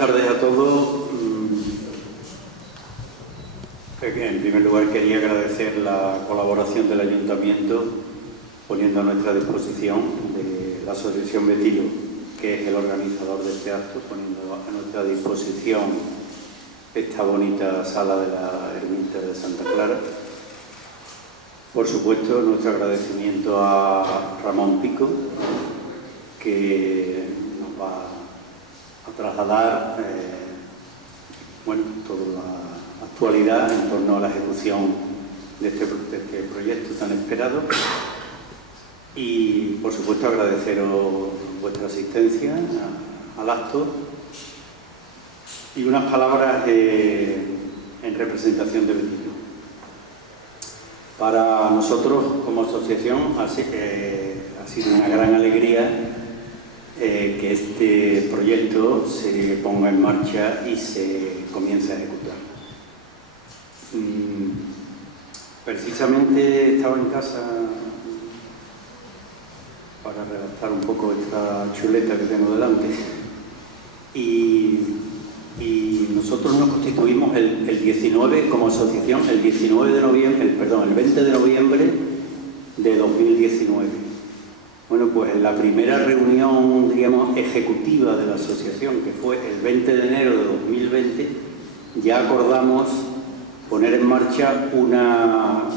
tardes a todos. En primer lugar, quería agradecer la colaboración del Ayuntamiento poniendo a nuestra disposición de la Asociación Betilo, que es el organizador de este acto, poniendo a nuestra disposición esta bonita sala de la Ermita de Santa Clara. Por supuesto, nuestro agradecimiento a Ramón Pico, que nos va a trasladar toda la actualidad en torno a la ejecución de este proyecto tan esperado. Y, por supuesto, agradeceros vuestra asistencia al acto y unas palabras en representación de Betilo. Para nosotros, como asociación, ha sido una gran alegría que este proyecto se ponga en marcha y se comience a ejecutar. Precisamente estaba en casa para redactar un poco esta chuleta que tengo delante y nosotros nos constituimos el 19 como asociación, el 20 de noviembre de 2019. Bueno, pues en la primera reunión, digamos, ejecutiva de la asociación, que fue el 20 de enero de 2020, ya acordamos poner en marcha una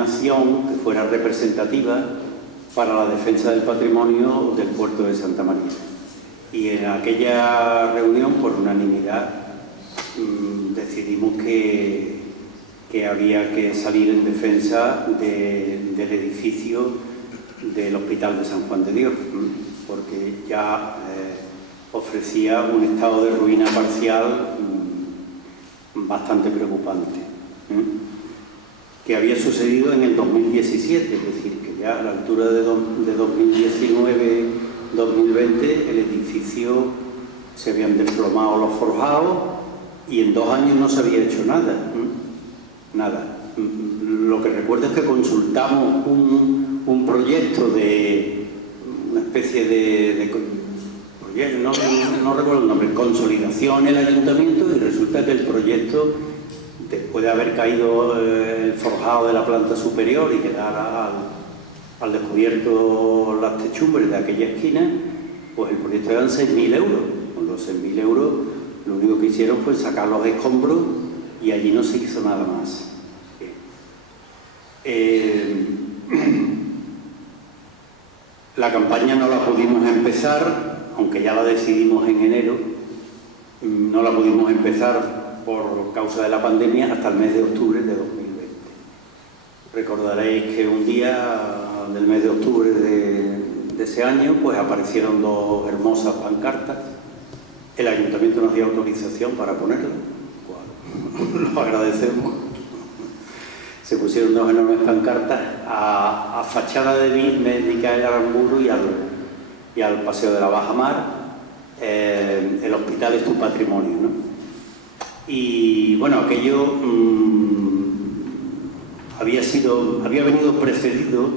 acción que fuera representativa para la defensa del patrimonio del puerto de Santa María. Y en aquella reunión, por unanimidad, decidimos que había que salir en defensa del edificio del Hospital de San Juan de Dios, porque ya ofrecía un estado de ruina parcial bastante preocupante, que había sucedido en el 2017, es decir, que ya a la altura de 2019-2020 el edificio se habían desplomado los forjados y en 2 años no se había hecho nada. Lo que recuerdo es que consultamos un proyecto de una especie de proyecto, no recuerdo el nombre, consolidación en el ayuntamiento, y resulta que el proyecto, después de haber caído el forjado de la planta superior y quedar al descubierto las techumbres de aquella esquina, pues el proyecto eran 6.000 euros. Con los 6.000 euros lo único que hicieron fue sacar los escombros y allí no se hizo nada más. La campaña no la pudimos empezar, aunque ya la decidimos en enero, no la pudimos empezar por causa de la pandemia hasta el mes de octubre de 2020. Recordaréis que un día del mes de octubre de ese año pues aparecieron 2 hermosas pancartas. El ayuntamiento nos dio autorización para ponerlas, lo agradecemos. Se pusieron 2 enormes pancartas a fachada de Micael Aramburu y al Paseo de la Bajamar. El hospital es tu patrimonio, ¿no? Y bueno, aquello había venido precedido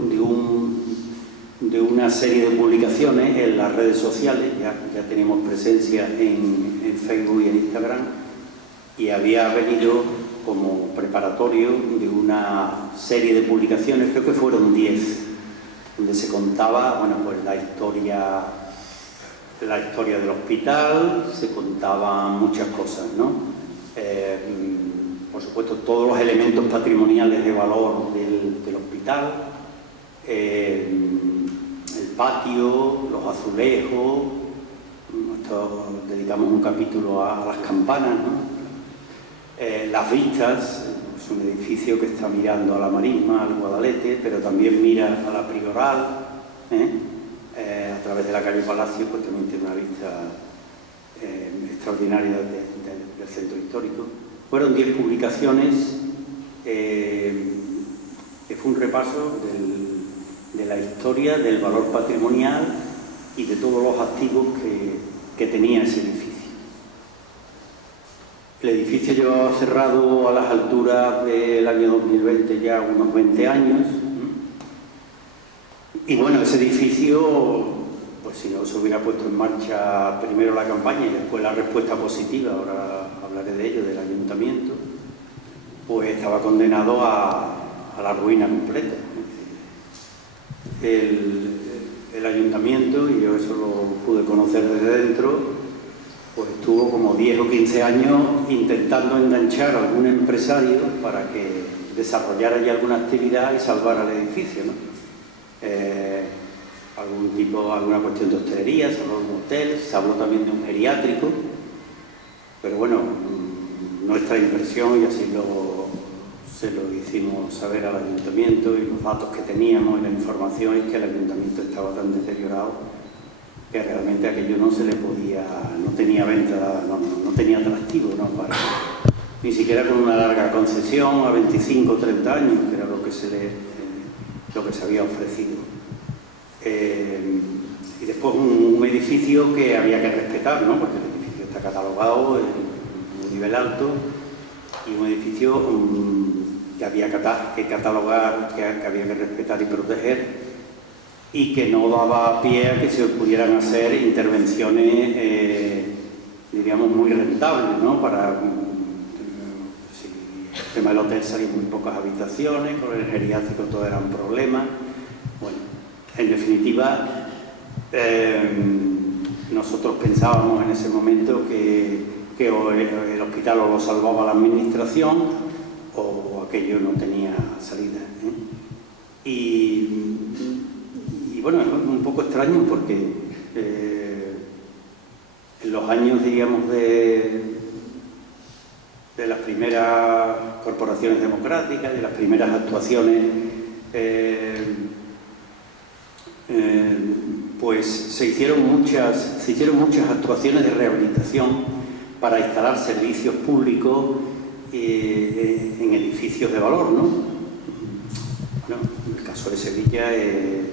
de una serie de publicaciones en las redes sociales. Ya teníamos presencia en Facebook y en Instagram, y había venido como preparatorio de una serie de publicaciones, creo que fueron 10, donde se contaba, pues la historia del hospital, se contaban muchas cosas, ¿no? Por supuesto, todos los elementos patrimoniales de valor del hospital, el patio, los azulejos, dedicamos un capítulo a las campanas, ¿no? Las vistas, es un edificio que está mirando a la Marisma, al Guadalete, pero también mira a la Prioral, a través de la calle Palacio, pues también tiene una vista extraordinaria del centro histórico. Fueron 10 publicaciones, que fue un repaso de la historia, del valor patrimonial y de todos los activos que tenía ese edificio. El edificio llevaba cerrado a las alturas del año 2020 ya unos 20 años. Y bueno, ese edificio pues pues si no se hubiera puesto en marcha primero la campaña y después la respuesta positiva, ahora hablaré de ello, del ayuntamiento, pues estaba condenado a la ruina completa. El ayuntamiento, y yo eso lo pude conocer desde dentro, pues estuvo como 10 o 15 años intentando enganchar a algún empresario para que desarrollara ya alguna actividad y salvara el edificio, ¿no? Alguna cuestión de hostelería, se habló de un hotel, se habló también de un geriátrico, pero bueno, nuestra impresión, y así se lo hicimos saber al ayuntamiento, y los datos que teníamos y la información, es que el ayuntamiento estaba tan deteriorado que realmente aquello no se le podía, no tenía venta, no tenía atractivo, ¿no? Ni siquiera con una larga concesión a 25 o 30 años, que era lo que se había ofrecido. Y después un edificio que había que respetar, ¿no? Porque el edificio está catalogado en un nivel alto, y un edificio que había que catalogar, que había que respetar y proteger, y que no daba pie a que se pudieran hacer intervenciones, diríamos, muy rentables, ¿no? El tema del hotel salían muy pocas habitaciones, con el geriátrico todo era un problema. Bueno, en definitiva, nosotros pensábamos en ese momento que o el hospital o lo salvaba la administración o aquello no tenía salida, ¿eh? Y bueno, es un poco extraño porque en los años, diríamos, de las primeras corporaciones democráticas, de las primeras actuaciones, pues se hicieron muchas actuaciones de rehabilitación para instalar servicios públicos en edificios de valor, ¿no? Bueno, el caso de Sevilla es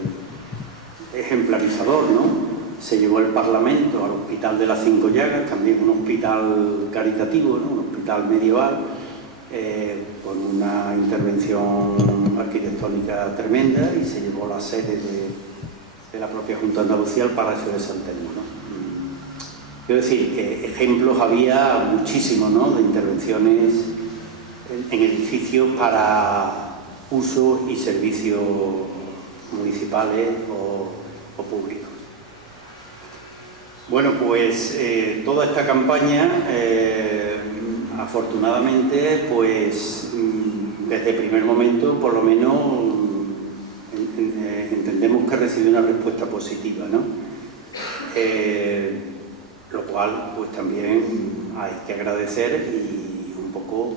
ejemplarizador, ¿no? Se llevó el Parlamento al Hospital de las Cinco Llagas, también un hospital caritativo, ¿no? Un hospital medieval, con una intervención arquitectónica tremenda, y se llevó la sede de la propia Junta de Andalucía al Palacio de San Telmo, ¿no? Quiero decir que ejemplos había muchísimos, ¿no? De intervenciones en edificios para usos y servicios municipales o públicos. Bueno, pues toda esta campaña, afortunadamente, pues desde el primer momento, por lo menos, entendemos que recibió una respuesta positiva, ¿no? Lo cual, pues también hay que agradecer, y un poco,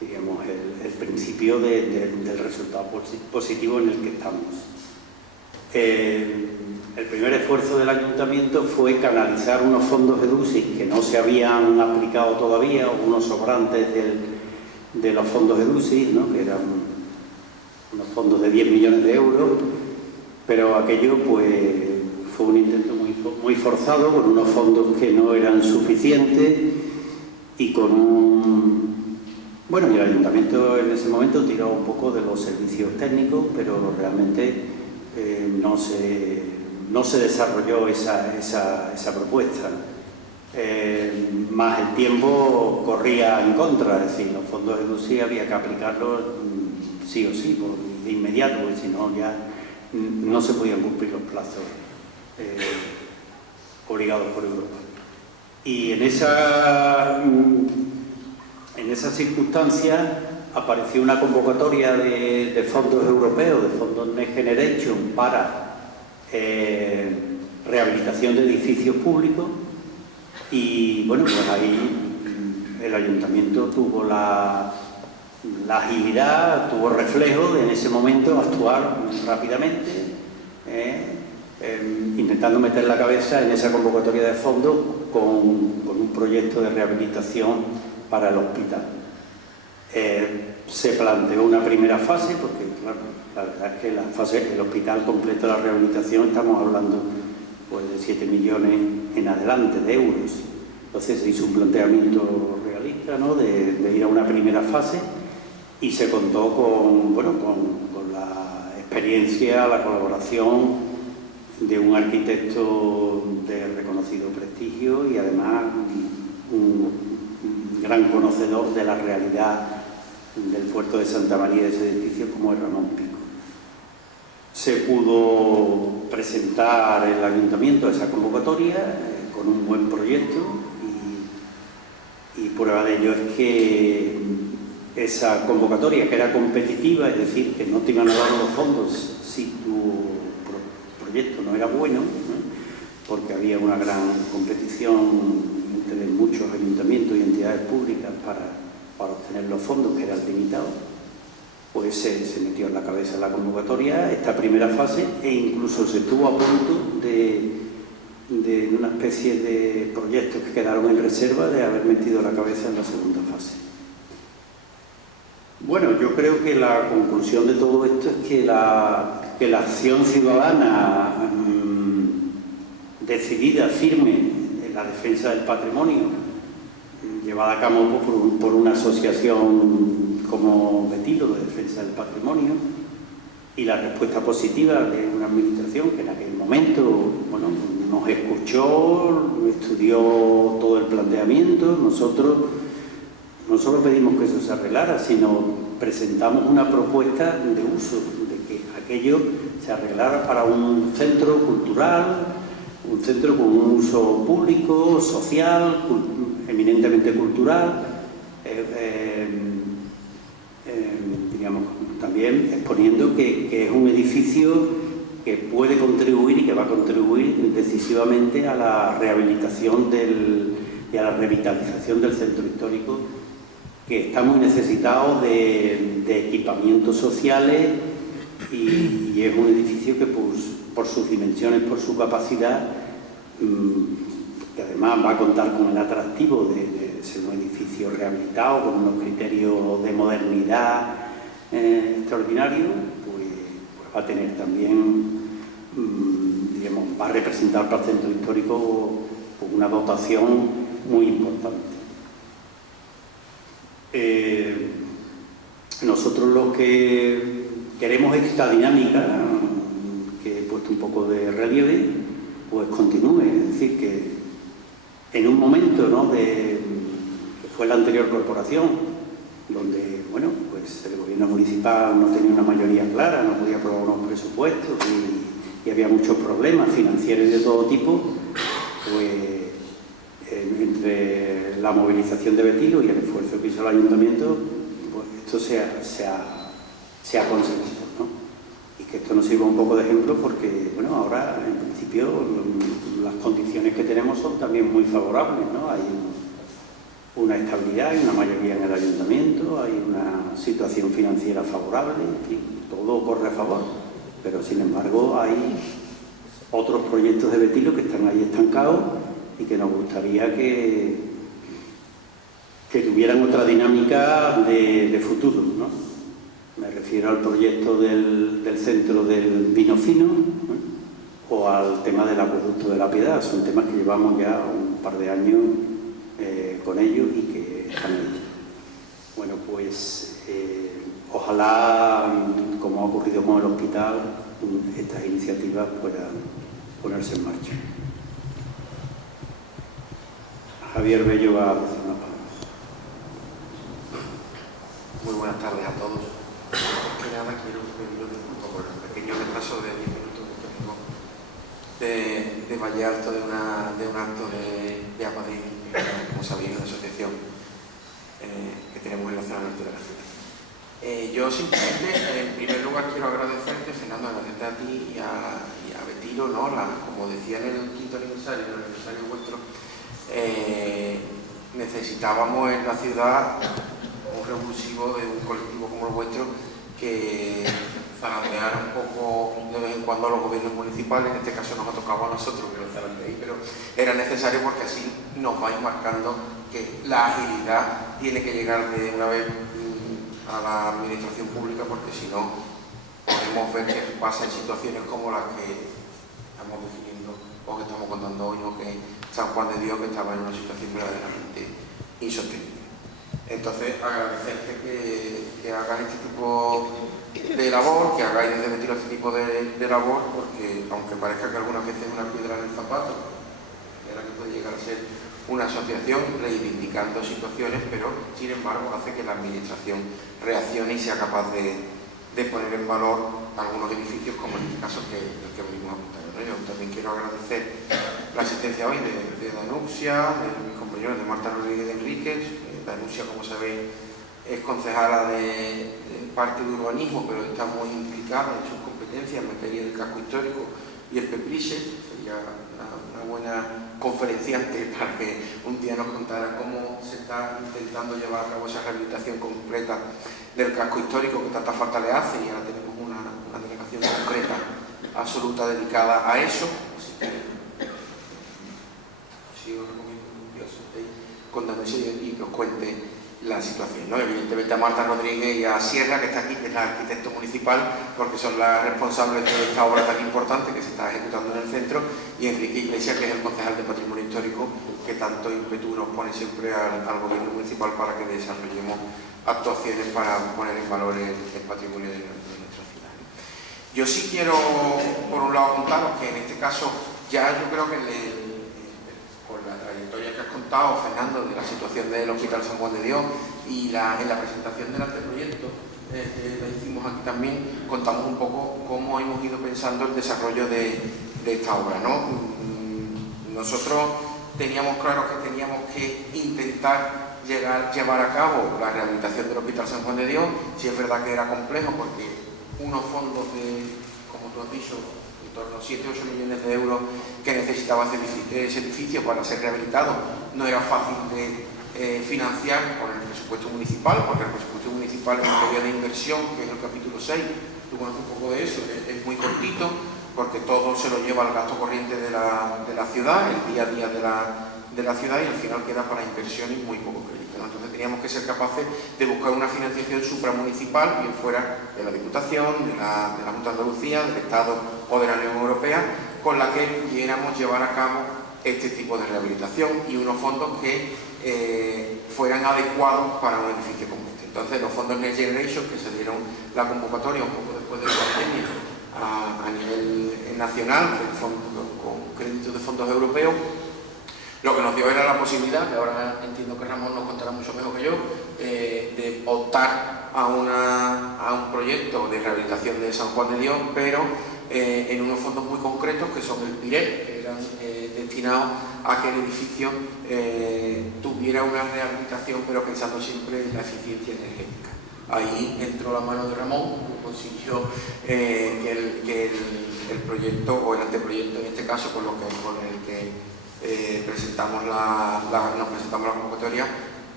digamos, el principio del resultado positivo en el que estamos. El primer esfuerzo del ayuntamiento fue canalizar unos fondos EDUSI que no se habían aplicado todavía, o unos sobrantes de los fondos EDUSI, ¿no? Que eran unos fondos de 10 millones de euros, pero aquello pues fue un intento muy forzado, con unos fondos que no eran suficientes, y con bueno, y el ayuntamiento en ese momento tiró un poco de los servicios técnicos, pero realmente no se desarrolló esa propuesta. Más el tiempo corría en contra, es decir, los fondos de EDUSI había que aplicarlos sí o sí, de inmediato, porque si no ya no se podían cumplir los plazos obligados por Europa. Y en esas circunstancias apareció una convocatoria de fondos europeos, de fondos Next Generation, para rehabilitación de edificios públicos, y bueno, pues ahí el ayuntamiento tuvo la agilidad, tuvo reflejo de en ese momento actuar rápidamente, intentando meter la cabeza en esa convocatoria de fondos con un proyecto de rehabilitación para el hospital. Se planteó una primera fase, porque claro, la verdad es que la fase del hospital completo de la rehabilitación estamos hablando pues de 7 millones en adelante de euros. Entonces se hizo un planteamiento realista, ¿no? de ir a una primera fase, y se contó con la experiencia, la colaboración de un arquitecto de reconocido prestigio y además un gran conocedor de la realidad del puerto de Santa María de ese edificio, como es Ramón Pico. Se pudo presentar el ayuntamiento esa convocatoria con un buen proyecto y prueba de ello es que esa convocatoria, que era competitiva, es decir, que no te iban a dar los fondos si tu proyecto no era bueno, porque había una gran competición entre muchos ayuntamientos y entidades públicas para obtener los fondos, que eran limitados, pues se metió en la cabeza la convocatoria esta primera fase e incluso se estuvo a punto de una especie de proyectos que quedaron en reserva de haber metido la cabeza en la segunda fase. Bueno, yo creo que la conclusión de todo esto es que la acción ciudadana decidida, firme, en la defensa del patrimonio, llevada a cabo por una asociación como Betilo de Defensa del Patrimonio, y la respuesta positiva de una administración que en aquel momento, bueno, nos escuchó, estudió todo el planteamiento. Nosotros no solo pedimos que eso se arreglara, sino presentamos una propuesta de uso, de que aquello se arreglara para un centro cultural, un centro con un uso público, social, eminentemente cultural, digamos, también exponiendo que es un edificio que puede contribuir y que va a contribuir decisivamente a la rehabilitación y a la revitalización del centro histórico, que está muy necesitado de equipamientos sociales y es un edificio que por sus dimensiones, por su capacidad, que además va a contar con el atractivo de ser un edificio rehabilitado con unos criterios de modernidad extraordinarios, pues va a tener también, digamos, va a representar para el centro histórico una dotación muy importante. Nosotros lo que queremos es que esta dinámica, que he puesto un poco de relieve, pues continúe. Es decir, que en un momento, ¿no?, que fue la anterior corporación, donde, bueno, pues el gobierno municipal no tenía una mayoría clara, no podía aprobar unos presupuestos y había muchos problemas financieros y de todo tipo, pues entre la movilización de Betilo y el esfuerzo que hizo el ayuntamiento, pues esto se ha conseguido, ¿no? Y que esto nos sirva un poco de ejemplo porque, bueno, ahora en principio las condiciones que tenemos son también muy favorables, ¿no? Hay una estabilidad, hay una mayoría en el ayuntamiento, hay una situación financiera favorable, en fin, todo corre a favor, pero sin embargo hay otros proyectos de Betilo que están ahí estancados y que nos gustaría que tuvieran otra dinámica de futuro, ¿no? Me refiero al proyecto del centro del vino fino, ¿no?, o al tema del acueducto de la Piedad. Son temas que llevamos ya un par de años con ellos y que están ahí. Bueno, pues ojalá, como ha ocurrido con el hospital, estas iniciativas puedan ponerse en marcha. Javier Bello va a decir una palabra. Muy buenas tardes a todos. Antes que nada quiero pediros disculpas por el pequeño retraso de 10 minutos que tengo de Vallarta, de un acto de APADIN, como sabéis, una asociación que tenemos en la zona norte de la ciudad. Yo simplemente, en primer lugar, quiero agradecerte, Fernando, agradecerte a ti y a Betilo, ¿no? Como decía en el quinto aniversario, en el aniversario vuestro, necesitábamos en la ciudad un revulsivo de un colectivo como el vuestro que zarandeara un poco de vez en cuando a los gobiernos municipales. En este caso nos ha tocado a nosotros que lo zarandeéis, pero era necesario porque así nos vais marcando que la agilidad tiene que llegar de una vez a la administración pública, porque si no podemos ver que pasan situaciones como las que estamos definiendo o que estamos contando hoy, o que San Juan de Dios, que estaba en una situación verdaderamente insostenible. Entonces, agradecerte que hagas este tipo de labor, que hagáis desde dentro este tipo de labor, porque aunque parezca que algunas veces es una piedra en el zapato, es la que puede llegar a ser una asociación reivindicando situaciones, pero sin embargo hace que la administración reaccione y sea capaz de poner en valor algunos edificios, como en este caso el que venimos a apuntar. Yo también quiero agradecer la asistencia hoy de Danusia, de mis compañeros, de Marta Rodríguez de Enríquez. Danusia, como sabéis, es concejala de parte de urbanismo, pero está muy implicada en sus competencias en materia del casco histórico y el Peprice. Sería una buena conferenciante para que un día nos contara cómo se está intentando llevar a cabo esa rehabilitación completa del casco histórico que tanta falta le hace, y ahora tenemos una delegación concreta absoluta dedicada a eso. Así que sí, os recomiendo que os sentéis con Danusia y que os cuente la situación, ¿no? Evidentemente a Marta Rodríguez y a Sierra, que está aquí, que es la arquitecto municipal, porque son las responsables de esta obra tan importante que se está ejecutando en el centro, y Enrique Iglesias, que es el concejal de Patrimonio Histórico, que tanto ímpetu nos pone siempre al gobierno municipal para que desarrollemos actuaciones para poner en valor el patrimonio de nuestra ciudad. Yo sí quiero, por un lado, contaros que en este caso ya yo creo que con la trayectoria que has contado, Fernando, de la situación del Hospital San Juan de Dios y en la presentación del anteproyecto que la hicimos aquí también, contamos un poco cómo hemos ido pensando el desarrollo de esta obra, ¿no? Nosotros teníamos claro que teníamos que intentar llevar a cabo la rehabilitación del Hospital San Juan de Dios. Sí es verdad que era complejo porque unos fondos de, como tú has dicho, en torno a 7 o 8 millones de euros que necesitaba ese edificio para ser rehabilitado, no era fácil de financiar con el presupuesto municipal, porque el presupuesto municipal en materia de inversión, que es el capítulo 6, tú conoces un poco de eso, es muy cortito, porque todo se lo lleva al gasto corriente de la ciudad, el día a día de la ciudad, y al final queda para inversiones muy poco crédito, ¿no? Entonces teníamos que ser capaces de buscar una financiación supramunicipal, bien fuera de la Diputación, de la Junta de Andalucía, del Estado o de la Unión Europea, con la que pudiéramos llevar a cabo este tipo de rehabilitación y unos fondos que fueran adecuados para un edificio como este. Entonces los fondos Next Generation, que se dieron la convocatoria un poco después de la pandemia a nivel nacional, con créditos de fondos europeos, lo que nos dio era la posibilidad, que ahora entiendo que Ramón nos contará mucho mejor que yo, de optar a un proyecto de rehabilitación de San Juan de Dios, pero en unos fondos muy concretos que son el PIREP, que eran destinados a que el edificio tuviera una rehabilitación, pero pensando siempre en la eficiencia energética. Ahí entró la mano de Ramón, que consiguió que el proyecto, o el anteproyecto en este caso, con el que presentamos nos presentamos la convocatoria,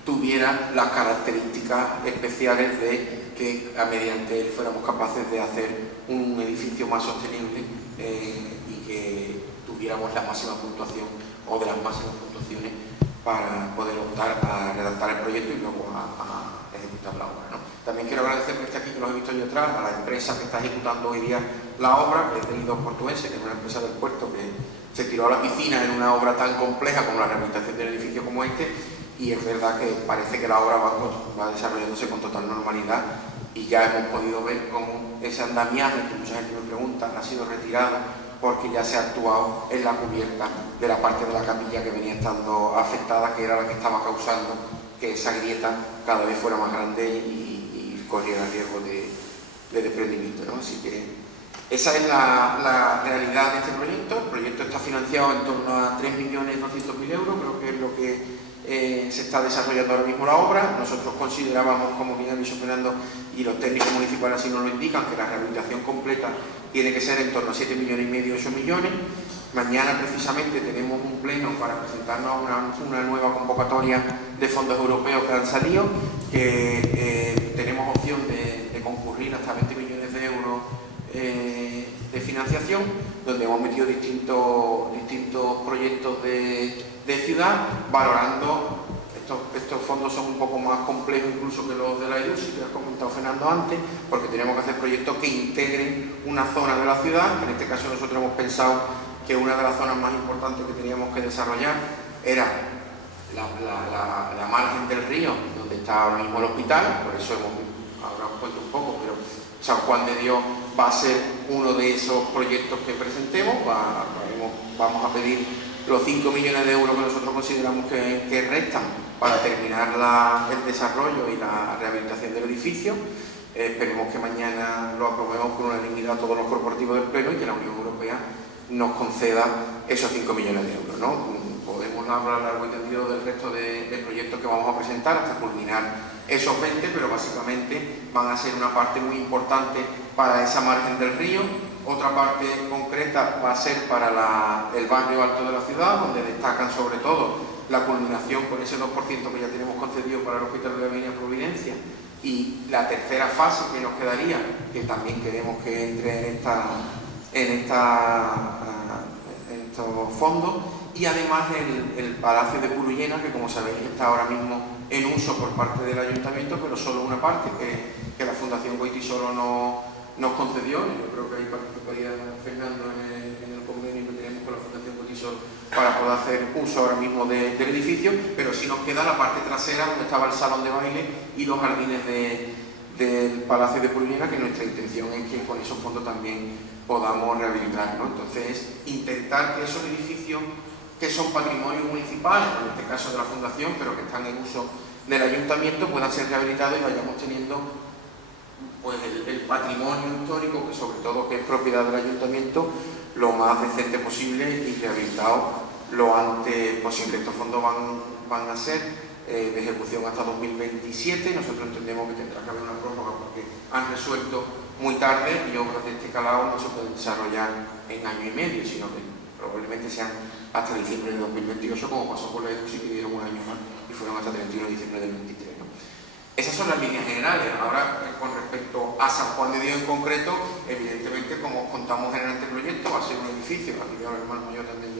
tuviera las características especiales de que mediante él fuéramos capaces de hacer un edificio más sostenible y que tuviéramos la máxima puntuación o de las máximas puntuaciones para poder optar a redactar el proyecto y luego a ejecutar la obra, ¿no? También quiero agradecer que esté aquí, que los he visto yo atrás, a la empresa que está ejecutando hoy día la obra, que es del I2 Portuense, que es una empresa del puerto que se tiró a la piscina en una obra tan compleja como la rehabilitación del edificio como este, y es verdad que parece que la obra va desarrollándose con total normalidad, y ya hemos podido ver cómo ese andamiaje, que mucha gente me pregunta, ha sido retirado porque ya se ha actuado en la cubierta de la parte de la capilla que venía estando afectada, que era la que estaba causando que esa grieta cada vez fuera más grande y corriera riesgo de desprendimiento, ¿no? Así que esa es la realidad de este proyecto. El proyecto está financiado en torno a 3.200.000 euros, creo que es lo que se está desarrollando ahora mismo la obra. Nosotros considerábamos, como bien ha dicho Fernando, y los técnicos municipales así nos lo indican, que la rehabilitación completa tiene que ser en torno a 7,5 millones, 8 millones. Mañana precisamente tenemos un pleno para presentarnos una nueva convocatoria de fondos europeos que han salido, que tenemos opción de concurrir hasta 20 millones de euros de financiación, donde hemos metido distintos proyectos de ciudad, valorando. Estos fondos son un poco más complejos incluso que los de la EDUSI, que ha comentado Fernando antes, porque tenemos que hacer proyectos que integren una zona de la ciudad. En este caso nosotros hemos pensado que una de las zonas más importantes que teníamos que desarrollar era la margen del río, donde está ahora mismo el hospital. Por eso hemos ahora os cuento un poco, pero San Juan de Dios va a ser uno de esos proyectos que presentemos. Vamos a pedir los 5 millones de euros que nosotros consideramos que restan para terminar el desarrollo y la rehabilitación del edificio. Esperemos que mañana lo aprobemos por unanimidad todos los corporativos del Pleno y que la Unión Europea nos conceda esos 5 millones de euros, ¿no? Podemos hablar largo y tendido del resto de proyectos que vamos a presentar hasta culminar esos 20, pero básicamente van a ser una parte muy importante para esa margen del río. Otra parte concreta va a ser para el barrio alto de la ciudad, donde destacan sobre todo la culminación con ese 2% que ya tenemos concedido para el Hospital de la Avenida Providencia, y la tercera fase que nos quedaría, que también queremos que entre en estos fondos, y además el Palacio de Purullena, que como sabéis está ahora mismo en uso por parte del Ayuntamiento, pero solo una parte que la Fundación Goytisolo nos concedió. Yo creo que ahí participaría Fernando en el convenio que tenemos con la Fundación Goytisolo para poder hacer uso ahora mismo del edificio, pero sí nos queda la parte trasera donde estaba el salón de baile y los jardines del Palacio de Purullena, que nuestra intención es que con esos fondos también podamos rehabilitar, ¿no? Entonces, intentar que esos edificios que son patrimonio municipal, en este caso de la Fundación, pero que están en uso del Ayuntamiento, puedan ser rehabilitados y vayamos teniendo pues, el patrimonio histórico, que sobre todo que es propiedad del Ayuntamiento, lo más decente posible y rehabilitado lo antes posible. Estos fondos van a ser de ejecución hasta 2027. Nosotros entendemos que tendrá que haber una prórroga porque han resuelto muy tarde y obras de este calado no se pueden desarrollar en año y medio, sino que probablemente sean hasta diciembre de 2028, como pasó con la ESCO, que dieron un año más y fueron hasta 31 de diciembre del 23, ¿no? Esas son las líneas generales. Ahora, con respecto a San Juan de Dios en concreto, evidentemente, como contamos en el anteproyecto, va a ser un edificio, aquí veo al hermano mayor también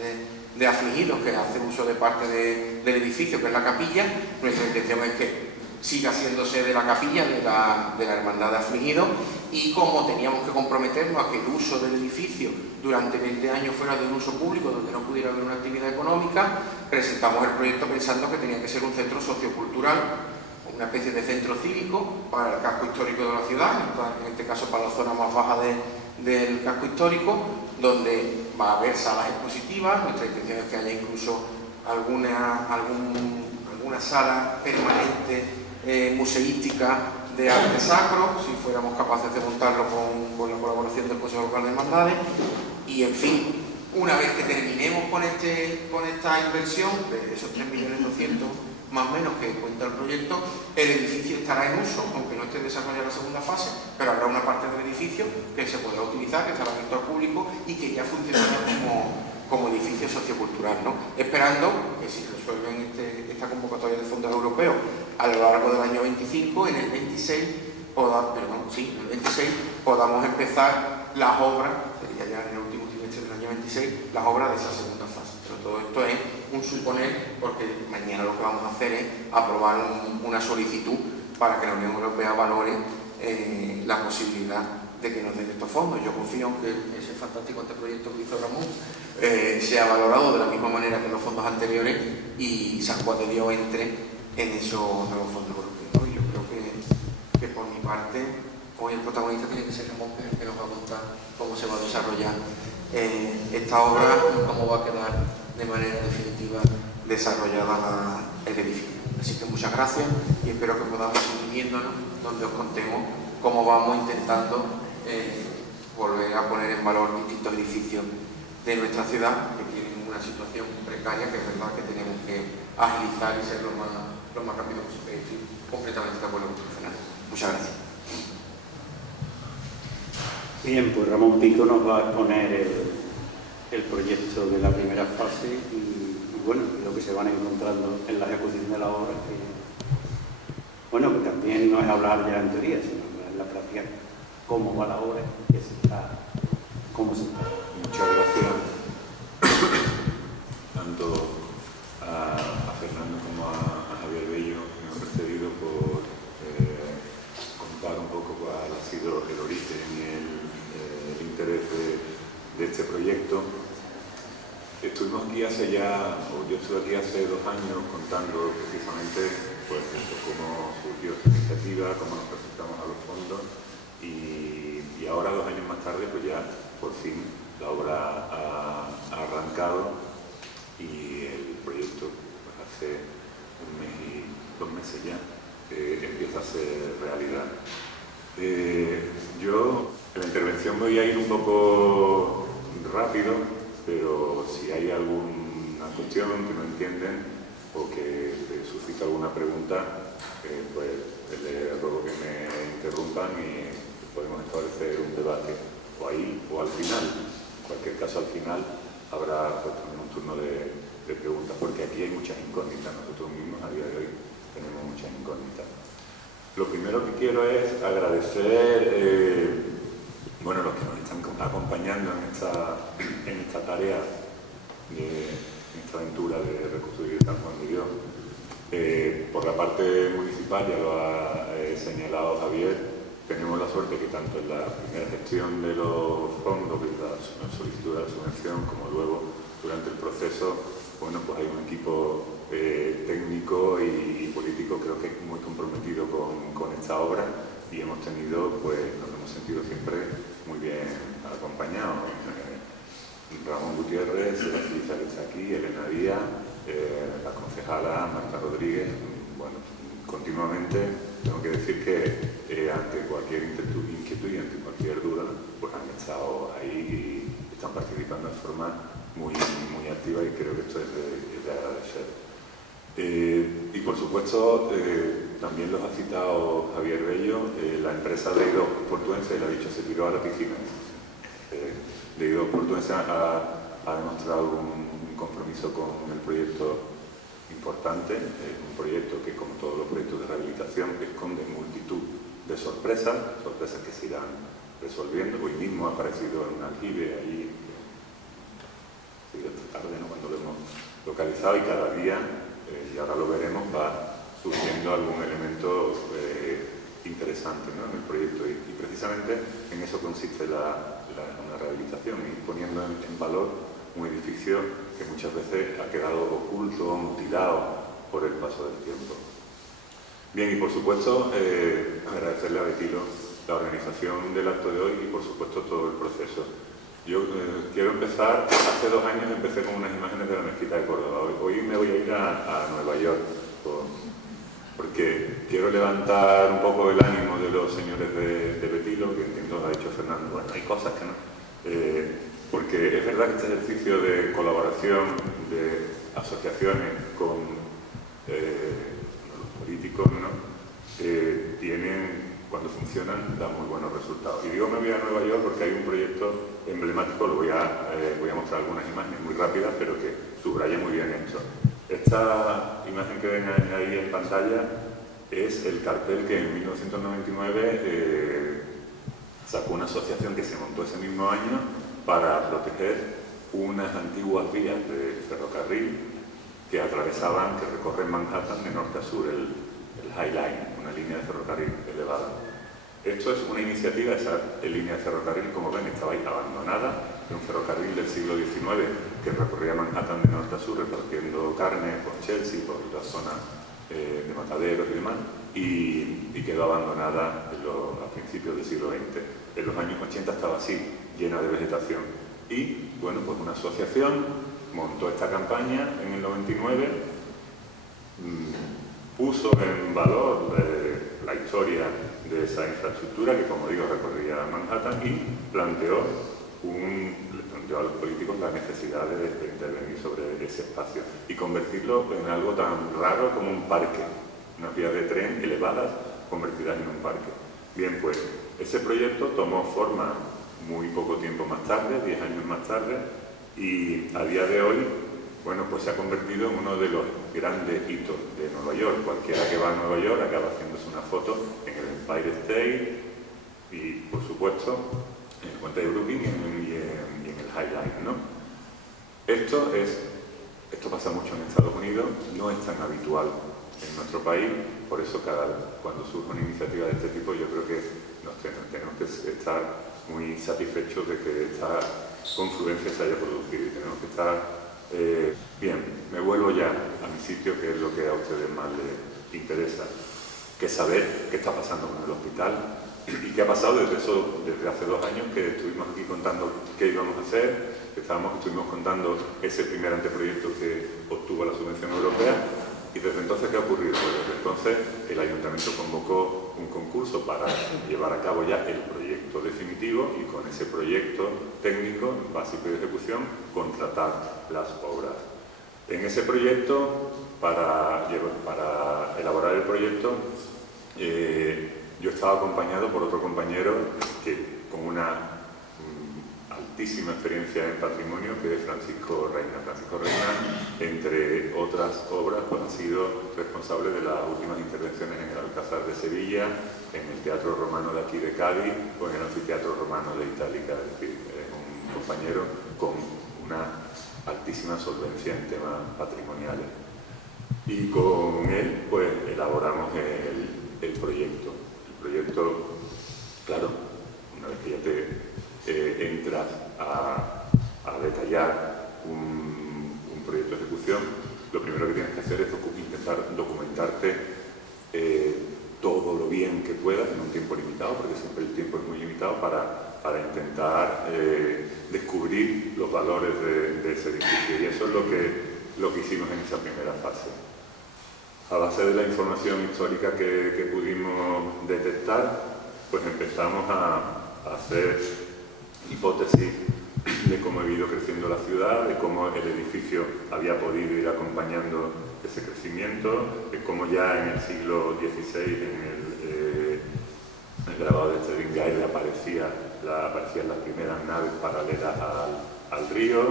de afligidos, que hace uso de parte del edificio, que es la capilla. Nuestra intención es que siga siendo sede de la capilla de la Hermandad de Afligidos, y como teníamos que comprometernos a que el uso del edificio durante 20 años fuera de un uso público donde no pudiera haber una actividad económica, presentamos el proyecto pensando que tenía que ser un centro sociocultural, una especie de centro cívico para el casco histórico de la ciudad, en este caso para la zona más baja del casco histórico, donde va a haber salas expositivas. Nuestra intención es que haya incluso alguna sala permanente museística de arte sacro, si fuéramos capaces de montarlo con la colaboración del Consejo Local de Hermandades. Y en fin, una vez que terminemos con esta inversión de esos 3.200.000 más o menos que cuenta el proyecto, el edificio estará en uso, aunque no esté desarrollada la segunda fase, pero habrá una parte del edificio que se podrá utilizar, que estará abierto al público y que ya funcionará como edificio sociocultural, ¿no? Esperando que si resuelven esta convocatoria de fondos europeos a lo largo del año 25, en el 26 podamos empezar las obras, sería ya en el último trimestre del año 26, las obras de esa segunda fase. Pero todo esto es un suponer, porque mañana lo que vamos a hacer es aprobar una solicitud para que la Unión Europea valore la posibilidad de que nos den estos fondos. Yo confío en que ese fantástico anteproyecto que hizo Ramón sea valorado de la misma manera que los fondos anteriores y San Juan de Dios entre en esos nuevos fondos europeos. Yo creo que por mi parte, hoy el protagonista tiene que ser Ramón, que nos va a contar cómo se va a desarrollar esta obra y cómo va a quedar de manera definitiva desarrollada el edificio. Así que muchas gracias y espero que podamos ir viéndonos donde os contemos cómo vamos intentando volver a poner en valor distintos edificios de nuestra ciudad que tienen una situación precaria que es verdad que tenemos que agilizar y ser lo más rápido posible. Estoy completamente de acuerdo con usted, Fernando. Muchas gracias. Bien, pues Ramón Pico nos va a exponer el proyecto de la primera fase y bueno, lo que se van encontrando en la ejecución de la obra, que también no es hablar ya en teoría, sino en la práctica, cómo va la obra, cómo se está. Muchas gracias tanto a Fernando como a Javier Bello, que me han precedido, por contar un poco cuál ha sido el origen y el interés de este proyecto. Estuvimos aquí yo estuve aquí hace 2 años contando precisamente pues esto, cómo surgió esta iniciativa, cómo nos presentamos a los fondos y ahora, 2 años más tarde, pues ya por fin la obra ha arrancado y el proyecto pues hace 1 mes y 2 meses ya empieza a ser realidad. Yo en la intervención me voy a ir un poco rápido, pero si hay alguna cuestión que no entienden o que suscita alguna pregunta, pues les ruego que me interrumpan y podemos establecer un debate, o ahí o al final. En cualquier caso, al final habrá pues, también un turno de preguntas, porque aquí hay muchas incógnitas. Nosotros mismos a día de hoy tenemos muchas incógnitas. Lo primero que quiero es agradecer bueno, los que nos están acompañando en esta tarea, en esta aventura de reconstruir San Juan de Dios. Por la parte municipal, ya lo ha señalado Javier, tenemos la suerte que tanto en la primera gestión de los fondos, que es la solicitud de la subvención, como luego durante el proceso, bueno, pues hay un equipo técnico y político, creo que muy comprometido con esta obra, y hemos tenido, pues nos hemos sentido siempre muy bien acompañados. Ramón Gutiérrez, la activista que está aquí, Elena Díaz, la concejala Marta Rodríguez. Bueno, continuamente tengo que decir que ante cualquier inquietud y ante cualquier duda, pues han estado ahí y están participando de forma muy activa, y creo que esto es de agradecer. Y por supuesto, también los ha citado Javier Bello, la empresa de Leidos Portuense, le ha dicho, se tiró a la piscina. Leidos Portuense ha demostrado un compromiso con el proyecto importante, un proyecto que, como todos los proyectos de rehabilitación, esconde multitud de sorpresas que se irán resolviendo. Hoy mismo ha aparecido en un aljibe ahí, esta tarde, ¿no?, cuando lo hemos localizado, y cada día, y ahora lo veremos, va surgiendo algún elemento interesante, ¿no?, en el proyecto, y precisamente en eso consiste una rehabilitación, y poniendo en valor un edificio que muchas veces ha quedado oculto, mutilado por el paso del tiempo. Bien, y por supuesto agradecerle a Betilo la organización del acto de hoy y por supuesto todo el proceso. Yo quiero empezar, hace 2 años empecé con unas imágenes de la mezquita de Córdoba. Hoy me voy a ir a Nueva York, porque quiero levantar un poco el ánimo de los señores de Betilo, que entiendo ha dicho Fernando. Bueno, hay cosas que no. Porque es verdad que este ejercicio de colaboración de asociaciones con los políticos, ¿no?, tienen, cuando funcionan, dan muy buenos resultados. Y digo me voy a Nueva York porque hay un proyecto emblemático, voy a mostrar algunas imágenes muy rápidas, pero que subraya muy bien esto. Esta imagen que ven ahí en pantalla es el cartel que en 1999 sacó una asociación que se montó ese mismo año para proteger unas antiguas vías de ferrocarril que atravesaban, que recorren Manhattan de norte a sur, el High Line, una línea de ferrocarril elevada. Esto es una iniciativa, esa línea de ferrocarril, como ven, estaba ahí abandonada, de un ferrocarril del siglo XIX que recorría Manhattan de norte a sur repartiendo carne por Chelsea, por la zona de mataderos y demás, y quedó abandonada a principios del siglo XX. En los años 80 estaba así, llena de vegetación. Y, bueno, pues una asociación montó esta campaña en el 99, puso en valor la historia de esa infraestructura que, como digo, recorría Manhattan, y planteó a los políticos la necesidad de intervenir sobre ese espacio y convertirlo en algo tan raro como un parque, unas vías de tren elevadas convertidas en un parque. Bien, pues ese proyecto tomó forma muy poco tiempo más tarde, 10 años más tarde, y a día de hoy, bueno, pues se ha convertido en uno de los grandes hitos de Nueva York. Cualquiera que va a Nueva York acaba haciéndose una foto en el Empire State y, por supuesto, en el puente de Brooklyn y en el High Line, ¿no? Esto pasa mucho en Estados Unidos, no es tan habitual en nuestro país, por eso cuando surge una iniciativa de este tipo, yo creo que tenemos que estar muy satisfechos de que esta confluencia se haya producido y tenemos que estar bien. Me vuelvo ya a mi sitio, que es lo que a ustedes más les interesa, que es saber qué está pasando con el hospital y qué ha pasado desde hace 2 años que estuvimos aquí contando qué íbamos a hacer, estuvimos contando ese primer anteproyecto que obtuvo la subvención europea. Y desde entonces, ¿qué ha ocurrido? Pues desde entonces el Ayuntamiento convocó un concurso para llevar a cabo ya el proyecto definitivo y con ese proyecto técnico, básico y de ejecución, contratar las obras. En ese proyecto, para elaborar el proyecto, yo estaba acompañado por otro compañero que con una altísima experiencia en patrimonio, que es Francisco Reina. Francisco Reina, entre otras obras, pues ha sido responsable de las últimas intervenciones en el Alcázar de Sevilla, en el Teatro Romano de aquí de Cádiz o en el Anfiteatro Romano de Itálica. Es decir, es un compañero con una altísima solvencia en temas patrimoniales. Y con él, pues, elaboramos el proyecto. El proyecto, claro, una vez que ya entras a detallar un proyecto de ejecución, lo primero que tienes que hacer es intentar documentarte todo lo bien que puedas en un tiempo limitado, porque siempre el tiempo es muy limitado, para intentar descubrir los valores de ese edificio. Y eso es lo que hicimos en esa primera fase. A base de la información histórica que pudimos detectar, pues empezamos a hacer hipótesis de cómo ha ido creciendo la ciudad, de cómo el edificio había podido ir acompañando ese crecimiento, de cómo ya en el siglo XVI, en el grabado de Steringaire, aparecían las primeras naves paralelas al río.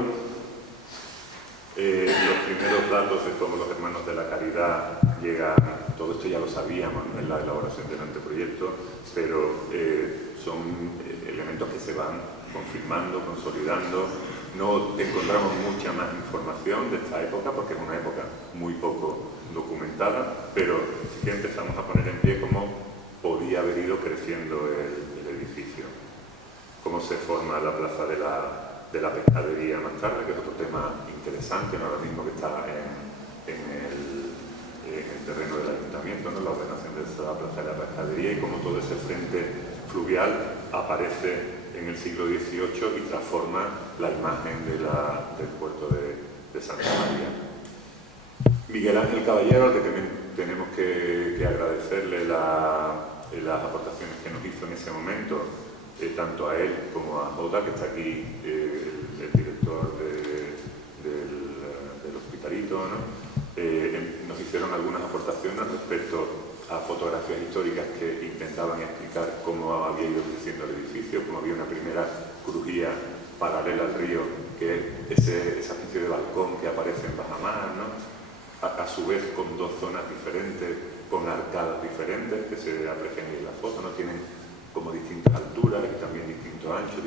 Los primeros datos de cómo los Hermanos de la Caridad llegan, todo esto ya lo sabíamos en la elaboración del anteproyecto, pero son elementos que se van confirmando, consolidando. No encontramos mucha más información de esta época, porque es una época muy poco documentada, pero sí que empezamos a poner en pie cómo podía haber ido creciendo el edificio, cómo se forma la plaza de la pescadería más tarde, que es otro tema interesante, ¿no? Ahora mismo que está en el terreno del ayuntamiento, ¿no? La ordenación de esta plaza de la pescadería y cómo todo ese frente fluvial aparece en el siglo XVIII y transforma la imagen del puerto de Santa María. Miguel Ángel Caballero, al que tenemos que agradecerle las aportaciones que nos hizo en ese momento, tanto a él como a Jota, que está aquí, el director del Hospitalito, ¿no? Nos hicieron algunas aportaciones respecto a fotografías históricas que intentaban explicar cómo había ido creciendo el edificio, cómo había una primera crujía paralela al río, que es esa especie de balcón que aparece en bajamar, ¿no? A su vez con dos zonas diferentes, con arcadas diferentes, que se aprecian en la foto, ¿no? Tienen como distintas alturas y también distintos anchos,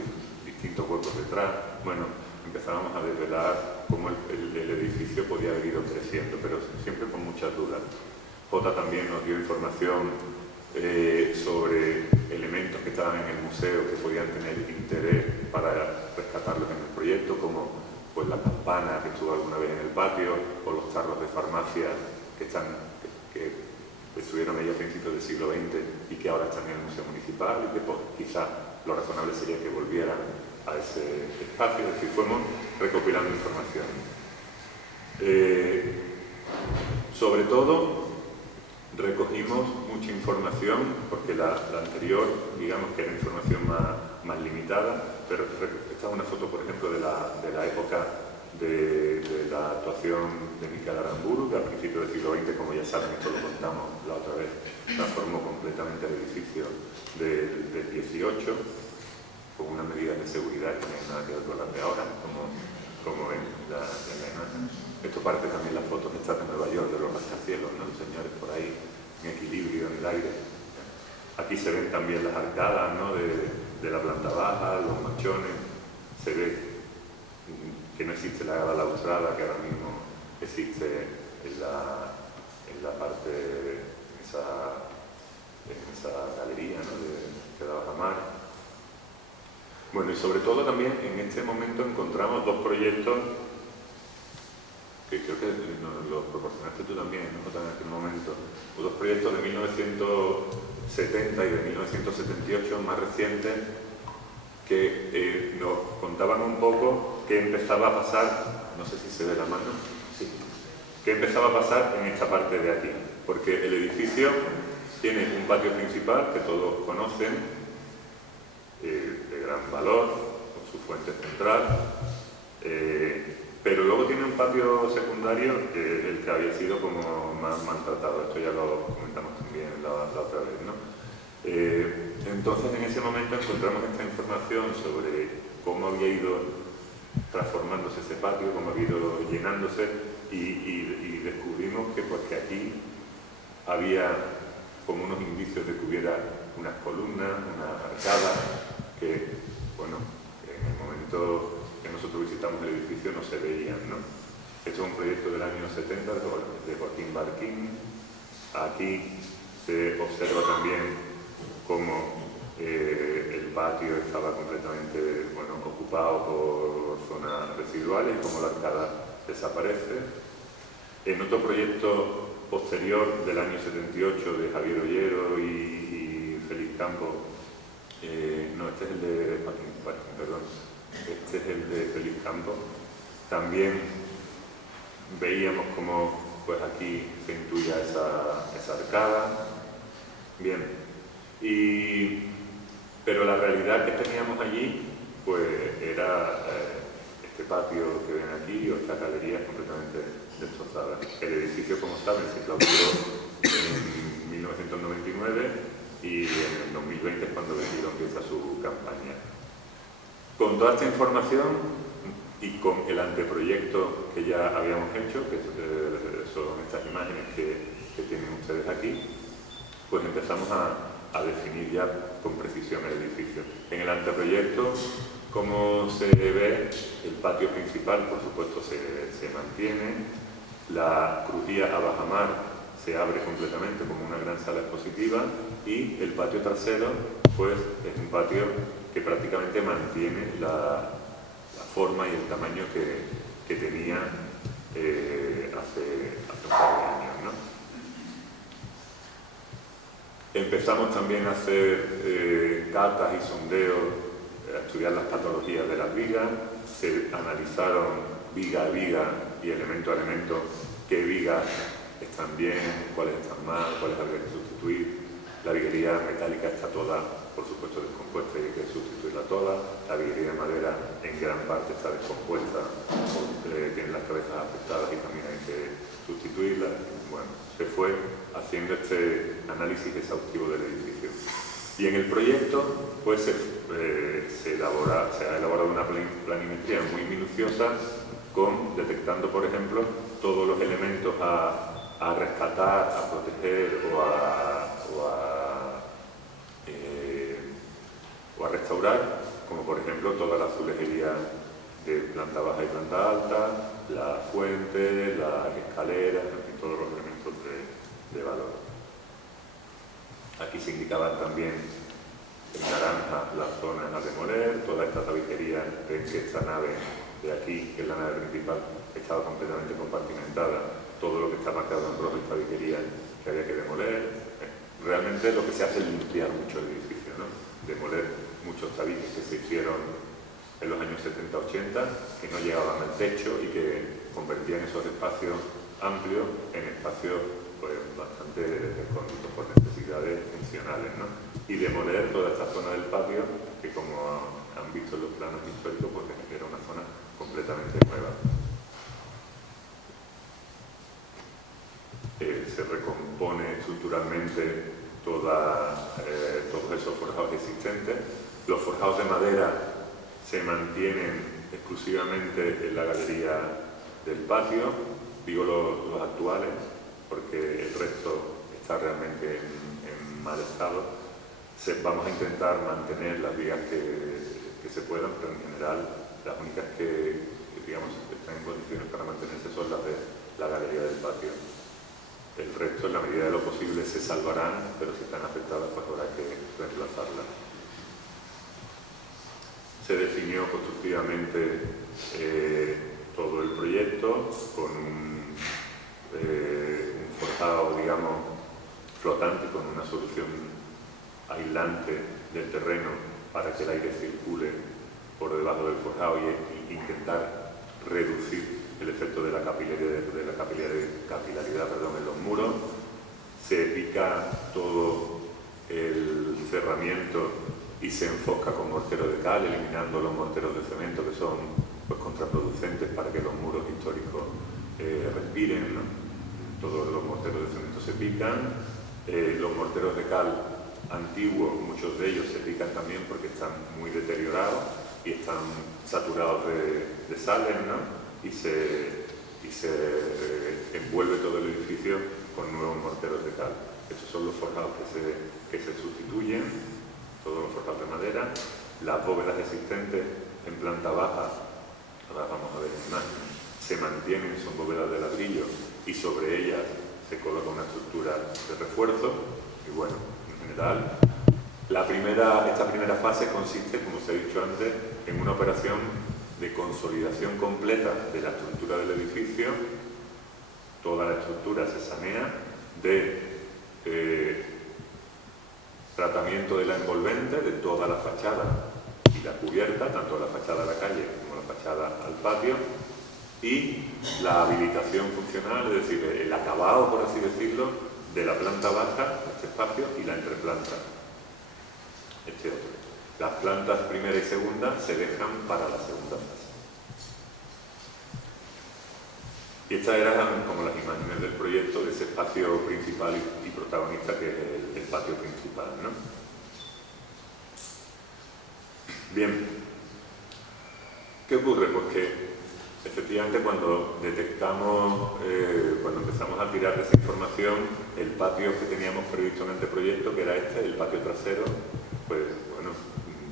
distintos huecos detrás. Bueno, empezábamos a desvelar cómo el edificio podía haber ido creciendo, pero siempre con muchas dudas. Jota también nos dio información sobre elementos que estaban en el museo que podían tener interés para rescatarlos en el proyecto, como pues la campana que estuvo alguna vez en el patio, o los tarros de farmacia que estuvieron ahí a principios del siglo XX y que ahora están en el Museo Municipal, y que pues, quizá lo razonable sería que volvieran a ese espacio. Es decir, fuimos recopilando información. Sobre todo, recogimos mucha información, porque la anterior, digamos que era información más limitada, pero esta es una foto, por ejemplo, de la época de la actuación de Miquel Aramburu, que a principios del siglo XX, como ya saben, esto lo contamos la otra vez, transformó completamente el edificio del XVIII, con unas medidas de seguridad que no tienen nada que ver con las de ahora, como ven en la imagen. Esto parte también la foto que está de Nueva York, de los rascacielos, ¿no? Los señores por ahí en equilibrio en el aire. Aquí se ven también las arcadas, ¿no? de la planta baja, los machones. Se ve que no existe la balaustrada que ahora mismo existe en la parte, en esa galería, ¿no? de la bajamar. Bueno, y sobre todo también en este momento encontramos dos proyectos que creo que nos lo proporcionaste tú también, ¿no? En aquel momento, dos proyectos de 1970 y de 1978 más recientes que nos contaban un poco qué empezaba a pasar, no sé si se ve la mano, sí, qué empezaba a pasar en esta parte de aquí, porque el edificio tiene un patio principal que todos conocen, de gran valor, con su fuente central, pero luego tiene un patio secundario que es el que había sido como más maltratado. Esto ya lo comentamos también la otra vez, ¿no? Entonces, en ese momento encontramos esta información sobre cómo había ido transformándose ese patio, cómo había ido llenándose y descubrimos que pues, que aquí había como unos indicios de que hubiera unas columnas, una arcada, que, bueno, en el momento que nosotros visitamos el edificio no se veían, ¿no? Esto es un proyecto del año 70 de Joaquín Barquín. Aquí se observa también cómo el patio estaba completamente, bueno, ocupado por zonas residuales, cómo la arcada desaparece. En otro proyecto posterior del año 78 de Javier Ollero y Félix Campos, no, este es el de Joaquín, perdón, este es el de Félix Campos, también veíamos como pues aquí se intuía esa arcada, bien, pero la realidad que teníamos allí pues era este patio que ven aquí o estas galerías completamente destrozadas. El edificio, como saben, se clausuró en 1999 y en el 2020 es cuando Vendido empieza su campaña. Con toda esta información y con el anteproyecto que ya habíamos hecho, que son estas imágenes que tienen ustedes aquí, pues empezamos a definir ya con precisión el edificio. En el anteproyecto, como se ve, el patio principal, por supuesto, se mantiene, la crujía a bajamar se abre completamente como una gran sala expositiva y el patio trasero, pues, es un patio que prácticamente mantiene la forma y el tamaño que tenía hace un par de años, ¿no? Empezamos también a hacer catas y sondeos, a estudiar las patologías de las vigas, se analizaron viga a viga y elemento a elemento qué vigas están bien, cuáles están mal, cuáles habría que sustituir. La viguería metálica está toda, por supuesto, descompuesta y hay que sustituirla toda. La viguería de madera en gran parte está descompuesta, tiene las cabezas afectadas y también hay que sustituirla. Bueno, se fue haciendo este análisis exhaustivo del edificio. Y en el proyecto pues, se ha elaborado una planimetría muy minuciosa detectando, por ejemplo, todos los elementos a rescatar, a proteger o a restaurar, como por ejemplo toda la azulejería de planta baja y planta alta, la fuente, las escaleras, en fin, todos los elementos de valor. Aquí se indicaban también en naranja las zonas a demoler, toda esta tabiquería, ven que esta nave de aquí, que es la nave principal, estaba completamente compartimentada, todo lo que está marcado en rojo es tabiquería que había que demoler. Realmente lo que se hace es limpiar mucho el edificio, ¿no? Demoler muchos tabiques que se hicieron en los años 70-80, que no llegaban al techo y que convertían esos espacios amplios en espacios pues, bastante desconocidos por necesidades funcionales, ¿no? Y demoler toda esta zona del patio, que como han visto en los planos históricos, pues era una zona completamente nueva. Se recompone estructuralmente todos esos forjados existentes. Los forjados de madera se mantienen exclusivamente en la galería del patio, digo los actuales, porque el resto está realmente en mal estado. Vamos a intentar mantener las vigas que se puedan, pero en general las únicas que digamos, están en condiciones para mantenerse son las de la galería del patio. El resto, en la medida de lo posible, se salvarán, pero si están afectadas, pues habrá que reemplazarlas. Se definió constructivamente todo el proyecto con un forjado, digamos, flotante, con una solución aislante del terreno para que el aire circule por debajo del forjado y intentar reducir el efecto de la capilaridad, en los muros. Se pica todo el cerramiento y se enfoca con mortero de cal, eliminando los morteros de cemento que son pues, contraproducentes para que los muros históricos respiren, ¿no? Todos los morteros de cemento se pican. Los morteros de cal antiguos, muchos de ellos se pican también porque están muy deteriorados y están saturados de sales, ¿no? Y se envuelve todo el edificio con nuevos morteros de cal. Estos son los forjados que se sustituyen, todos los forjados de madera. Las bóvedas existentes en planta baja, ahora vamos a ver más, se mantienen, son bóvedas de ladrillo y sobre ellas se coloca una estructura de refuerzo. Y bueno, en general, esta primera fase consiste, como se ha dicho antes, en una operación de consolidación completa de la estructura del edificio. Toda la estructura se sanea, de tratamiento de la envolvente, de toda la fachada y la cubierta, tanto la fachada a la calle como la fachada al patio, y la habilitación funcional, es decir, el acabado, por así decirlo, de la planta baja, este espacio, y la entreplanta, este otro. Las plantas primera y segunda se dejan para la segunda fase. Y estas eran como las imágenes del proyecto de ese espacio principal y protagonista que es el patio principal, ¿no? Bien, ¿qué ocurre? Pues que efectivamente cuando detectamos, cuando empezamos a tirar de esa información, el patio que teníamos previsto en el anteproyecto, que era este, el patio trasero, pues bueno,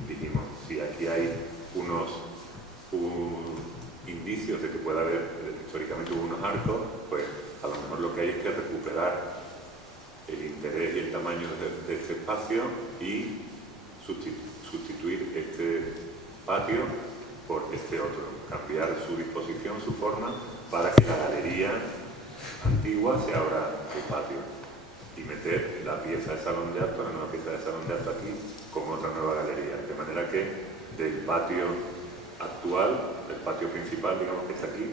dijimos, si aquí hay unos indicios de que pueda haber, históricamente hubo unos arcos, pues a lo mejor lo que hay es que recuperar el interés y el tamaño de este espacio y sustituir este patio por este otro, cambiar su disposición, su forma, para que la galería antigua se abra el patio y meter la pieza de salón de actos, la nueva pieza de salón de actos aquí, con otra nueva galería, de manera que del patio actual, del patio principal, digamos que está aquí,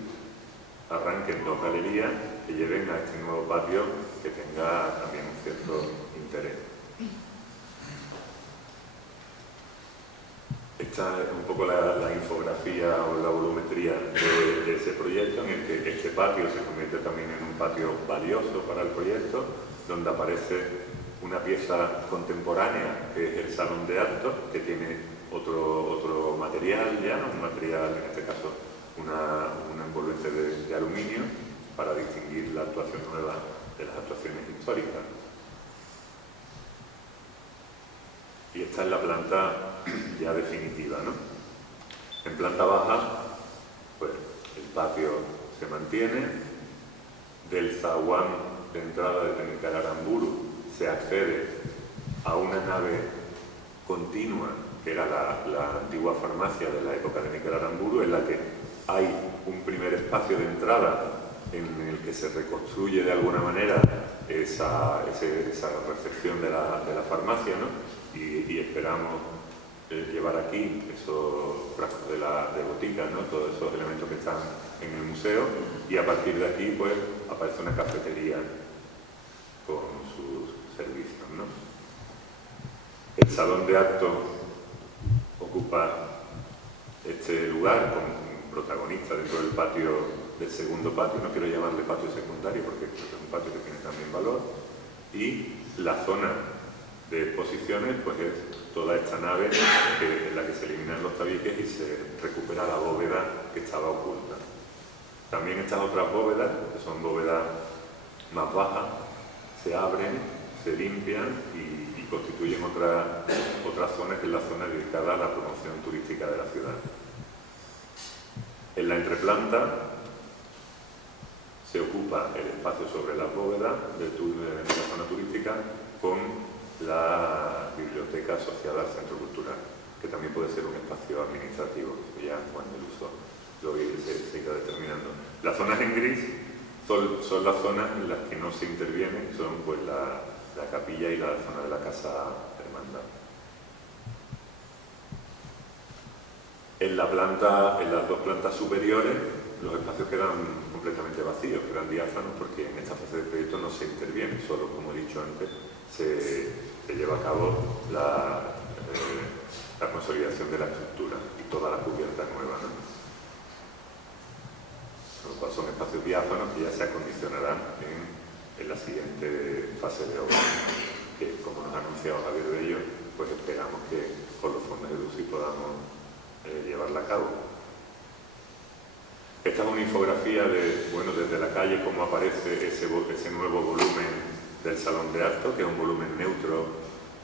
arranquen dos galerías que lleven a este nuevo patio que tenga también un cierto interés. Esta es un poco la infografía o la volumetría de ese proyecto, en el que este patio se convierte también en un patio valioso para el proyecto, donde aparece una pieza contemporánea, que es el salón de actos, que tiene otro material ya, un material, en este caso una envolvente de aluminio, para distinguir la actuación nueva de las actuaciones históricas. Y esta es la planta ya definitiva, ¿no? En planta baja, pues el patio se mantiene, del zaguán de entrada de Technical Aramburu se accede a una nave continua, que era la antigua farmacia de la época de Technical Aramburu, en la que hay un primer espacio de entrada en el que se reconstruye de alguna manera esa recepción de la farmacia, ¿no? Y esperamos llevar aquí esos frascos de botica, ¿no? Todos esos elementos que están en el museo, y a partir de aquí pues aparece una cafetería con sus servicios, ¿no? El salón de actos ocupa este lugar como protagonista dentro del patio, del segundo patio, no quiero llamarle patio secundario porque es un patio que tiene también valor, y la zona de exposiciones pues es toda esta nave en la que se eliminan los tabiques y se recupera la bóveda que estaba oculta. También estas otras bóvedas, que son bóvedas más bajas, se abren, se limpian y constituyen otra zona, que es la zona dedicada a la promoción turística de la ciudad. En la entreplanta se ocupa el espacio sobre las bóvedas de la zona turística con la biblioteca asociada al centro cultural, que también puede ser un espacio administrativo, ya cuando el uso luego se irá determinando. Las zonas en gris son las zonas en las que no se interviene, son pues la capilla y la zona de la casa hermandad. En las dos plantas superiores los espacios quedan completamente vacíos, quedan diáfanos, porque en esta fase del proyecto no se interviene, solo, como he dicho antes, se lleva a cabo la consolidación de la estructura y toda la cubierta nueva, ¿no? Con lo cual son espacios diáfanos que ya se acondicionarán en la siguiente fase de obra, que, como nos ha anunciado Javier Bello, pues esperamos que con los fondos de DUCI podamos llevarla a cabo. Esta es una infografía de, bueno, desde la calle, cómo aparece ese nuevo volumen del Salón de Actos, que es un volumen neutro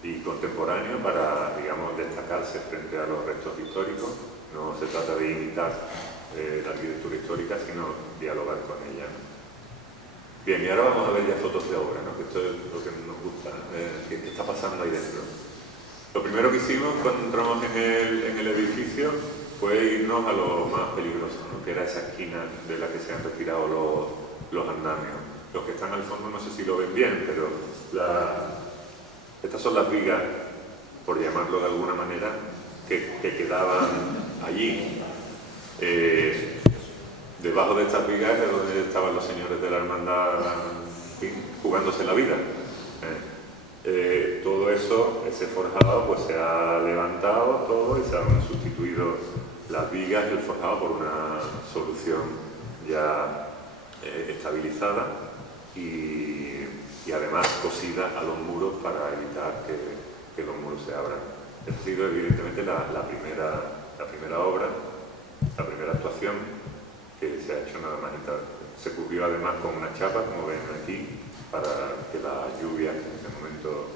y contemporáneo para, digamos, destacarse frente a los restos históricos. No se trata de imitar la arquitectura histórica, sino dialogar con ella, ¿no? Bien, y ahora vamos a ver ya fotos de obra, ¿no? Que esto es lo que nos gusta, qué está pasando ahí dentro. Lo primero que hicimos cuando entramos en el edificio fue irnos a lo más peligroso, ¿no? Que era esa esquina de la que se han retirado los andamios. Los que están al fondo no sé si lo ven bien, pero estas son las vigas, por llamarlo de alguna manera, que quedaban allí. Debajo de estas vigas es donde estaban los señores de la hermandad, en fin, jugándose la vida. Todo eso, ese forjado, pues se ha levantado todo y se han sustituido las vigas y el forjado por una solución ya estabilizada y además cosida a los muros para evitar que los muros se abran. Esta ha sido evidentemente la primera obra, la primera actuación que se ha hecho nada más entrar. Se cubrió además con una chapa, como ven aquí, para que las lluvias que en ese momento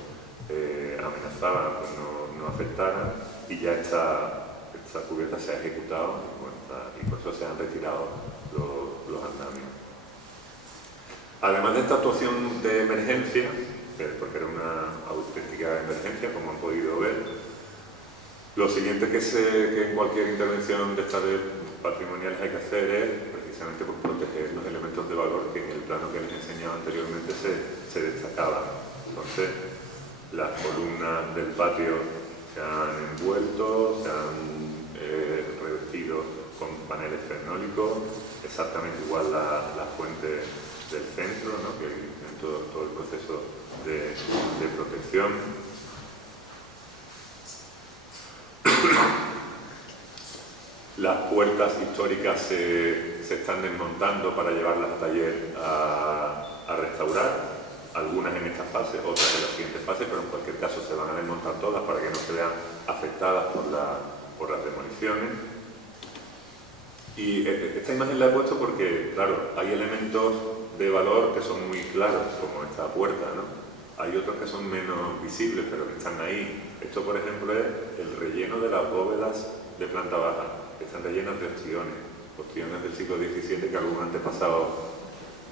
amenazaban pues no afectaran, y ya esta cubierta se ha ejecutado y por eso se han retirado los andamios. Además de esta actuación de emergencia, porque era una auténtica emergencia, como han podido ver, lo siguiente que en cualquier intervención de estas patrimoniales hay que hacer es precisamente pues, proteger los elementos de valor que en el plano que les he enseñado anteriormente se destacaban. Entonces, las columnas del patio se han envuelto, se han revestido con paneles fenólicos, exactamente igual la fuente del centro, ¿no? Que en todo el proceso de protección. Las puertas históricas se están desmontando para llevarlas a taller a restaurar, algunas en esta fase, otras en la siguiente fase, pero en cualquier caso se van a desmontar todas para que no se vean afectadas por las demoliciones. Y esta imagen la he puesto porque, claro, hay elementos de valor que son muy claros, como esta puerta, ¿no? Hay otros que son menos visibles, pero que están ahí. Esto, por ejemplo, es el relleno de las bóvedas de planta baja, que están rellenas de ostiones del siglo XVII que algún antepasado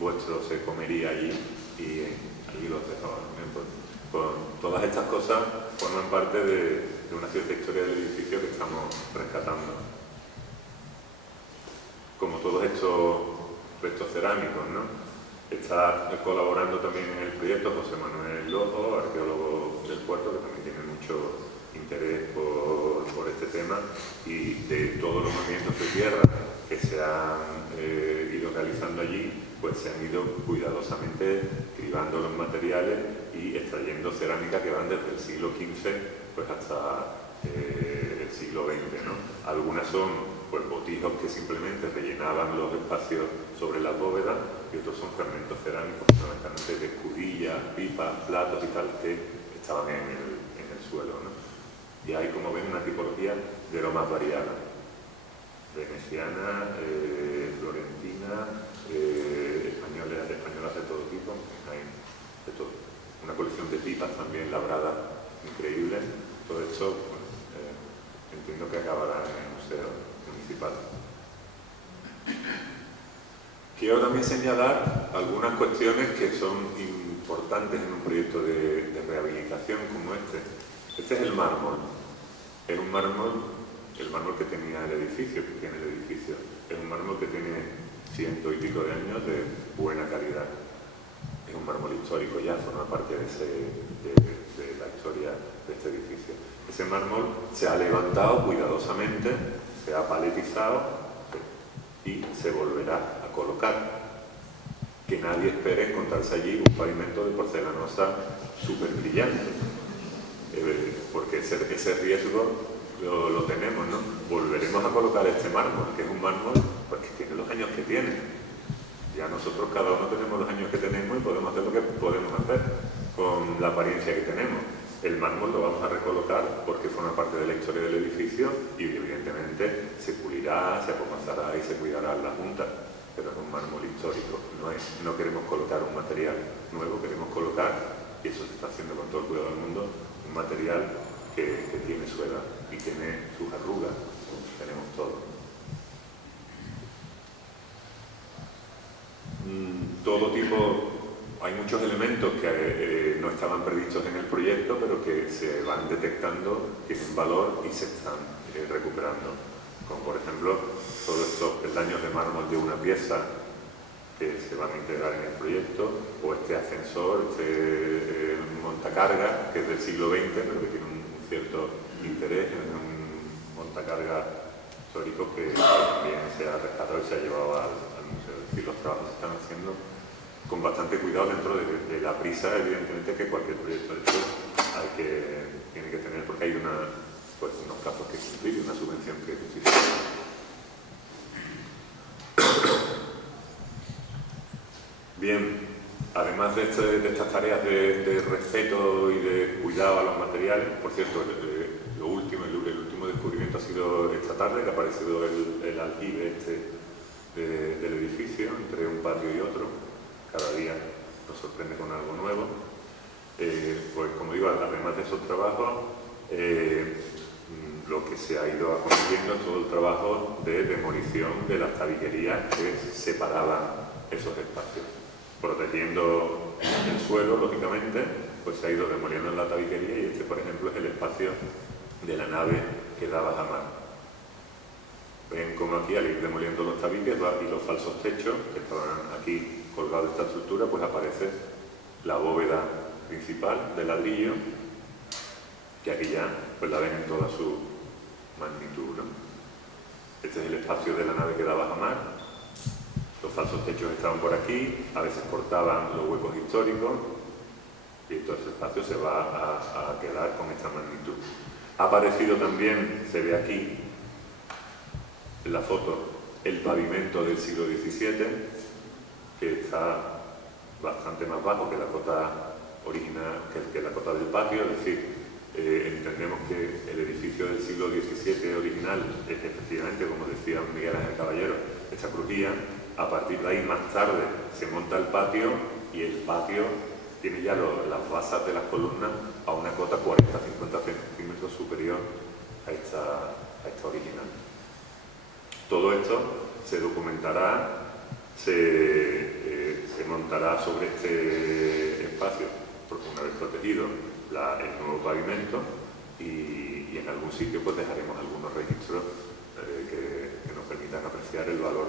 vuestro se comería allí y allí los dejaba. Pues, todas estas cosas forman parte de una cierta historia del edificio que estamos rescatando. Como todos estos restos cerámicos, ¿no? Está colaborando también en el proyecto José Manuel Lojo, arqueólogo del puerto, que también tiene mucho interés por este tema, y de todos los movimientos de tierra que se han ido realizando allí, pues se han ido cuidadosamente cribando los materiales y extrayendo cerámica que van desde el siglo XV pues hasta el siglo XX, ¿no? Algunas son pues botijos que simplemente rellenaban los espacios sobre las bóvedas, y otros son fragmentos cerámicos, fundamentalmente de escudillas, pipas, platos y tal, que estaban en el suelo, ¿no? Y hay, como ven, una tipología de lo más variada: veneciana, florentina, españolas de todo tipo, hay de todo. Una colección de pipas también labradas, increíble. Todo esto pues, entiendo que acabará en el museo municipal. Quiero también señalar algunas cuestiones que son importantes en un proyecto de rehabilitación como este. Este es el mármol. Es un mármol el mármol que tenía el edificio, que tiene el edificio. Es un mármol que tiene 100 y pico de años de buena calidad. Es un mármol histórico ya, forma parte de la historia de este edificio. Ese mármol se ha levantado cuidadosamente, se ha paletizado y se volverá a colocar. Que nadie espere encontrarse allí un pavimento de porcelanosa súper brillante, porque ese riesgo lo tenemos, ¿no? Volveremos a colocar este mármol, que es un mármol pues, que tiene los años que tiene. Ya nosotros cada uno tenemos los años que tenemos y podemos hacer lo que podemos hacer con la apariencia que tenemos. El mármol lo vamos a recolocar porque forma parte de la historia del edificio y evidentemente se pulirá, se apomazará y se cuidará en la junta, pero es un mármol histórico. No queremos colocar un material nuevo, queremos colocar, y eso se está haciendo con todo el cuidado del mundo, un material que tiene su edad y tiene sus arrugas, tenemos todo. Todo tipo, hay muchos elementos que no estaban previstos en el proyecto, pero que se van detectando, tienen valor y se están recuperando. Como por ejemplo, todos estos peldaños de mármol de una pieza que se van a integrar en el proyecto, o este ascensor, este montacarga, que es del siglo XX, pero que tiene un cierto interés, es un montacarga histórico que también se ha rescatado y se ha llevado al museo. Es decir, los trabajos se están haciendo con bastante cuidado dentro de la prisa, evidentemente, que cualquier proyecto de estos tiene que tener, porque hay unos plazos que cumplir y una subvención que justificar. Bien, además de estas tareas de respeto y de cuidado a los materiales, por cierto, el último descubrimiento ha sido esta tarde, que ha aparecido el aljibe del edificio, entre un patio y otro. Cada día nos sorprende con algo nuevo. Pues como digo, además de esos trabajos, lo que se ha ido acometiendo es todo el trabajo de demolición de las tabiquerías que separaban esos espacios. Protegiendo el suelo, lógicamente, pues se ha ido demoliendo la tabiquería y este, por ejemplo, es el espacio de la nave que da baja mar. Ven como aquí, al ir demoliendo los tabiques y los falsos techos que estaban aquí colgados de esta estructura, pues aparece la bóveda principal de ladrillo, que aquí ya pues la ven en toda su magnitud, ¿no? Este es el espacio de la nave que da baja mar. Los falsos techos estaban por aquí, a veces cortaban los huecos históricos y todo ese espacio se va a quedar con esta magnitud. Ha aparecido también, se ve aquí en la foto, el pavimento del siglo XVII, que está bastante más bajo que la cota original, que la cota del patio, es decir, entendemos que el edificio del siglo XVII original es efectivamente, como decía Miguel Ángel Caballero, esta crujía. A partir de ahí, más tarde, se monta el patio y el patio tiene ya las basas de las columnas a una cota 40-50 centímetros superior a esta original. Todo esto se documentará, se montará sobre este espacio, porque una vez protegido el nuevo pavimento y en algún sitio pues dejaremos algunos registros que nos permitan apreciar el valor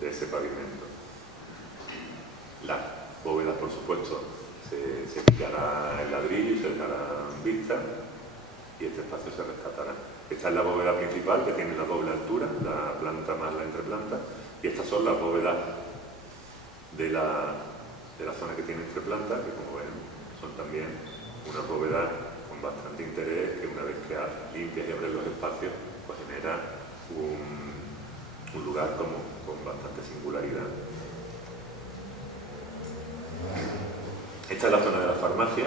de ese pavimento. Las bóvedas, por supuesto, se quitará el ladrillo y se dejarán vistas y este espacio se rescatará. Esta es la bóveda principal, que tiene la doble altura, la planta más la entreplanta, y estas son las bóvedas de la zona que tiene entreplanta, que como ven son también una bóveda con bastante interés, que una vez que limpias y abres los espacios, pues genera un lugar con bastante singularidad. Esta es la zona de la farmacia,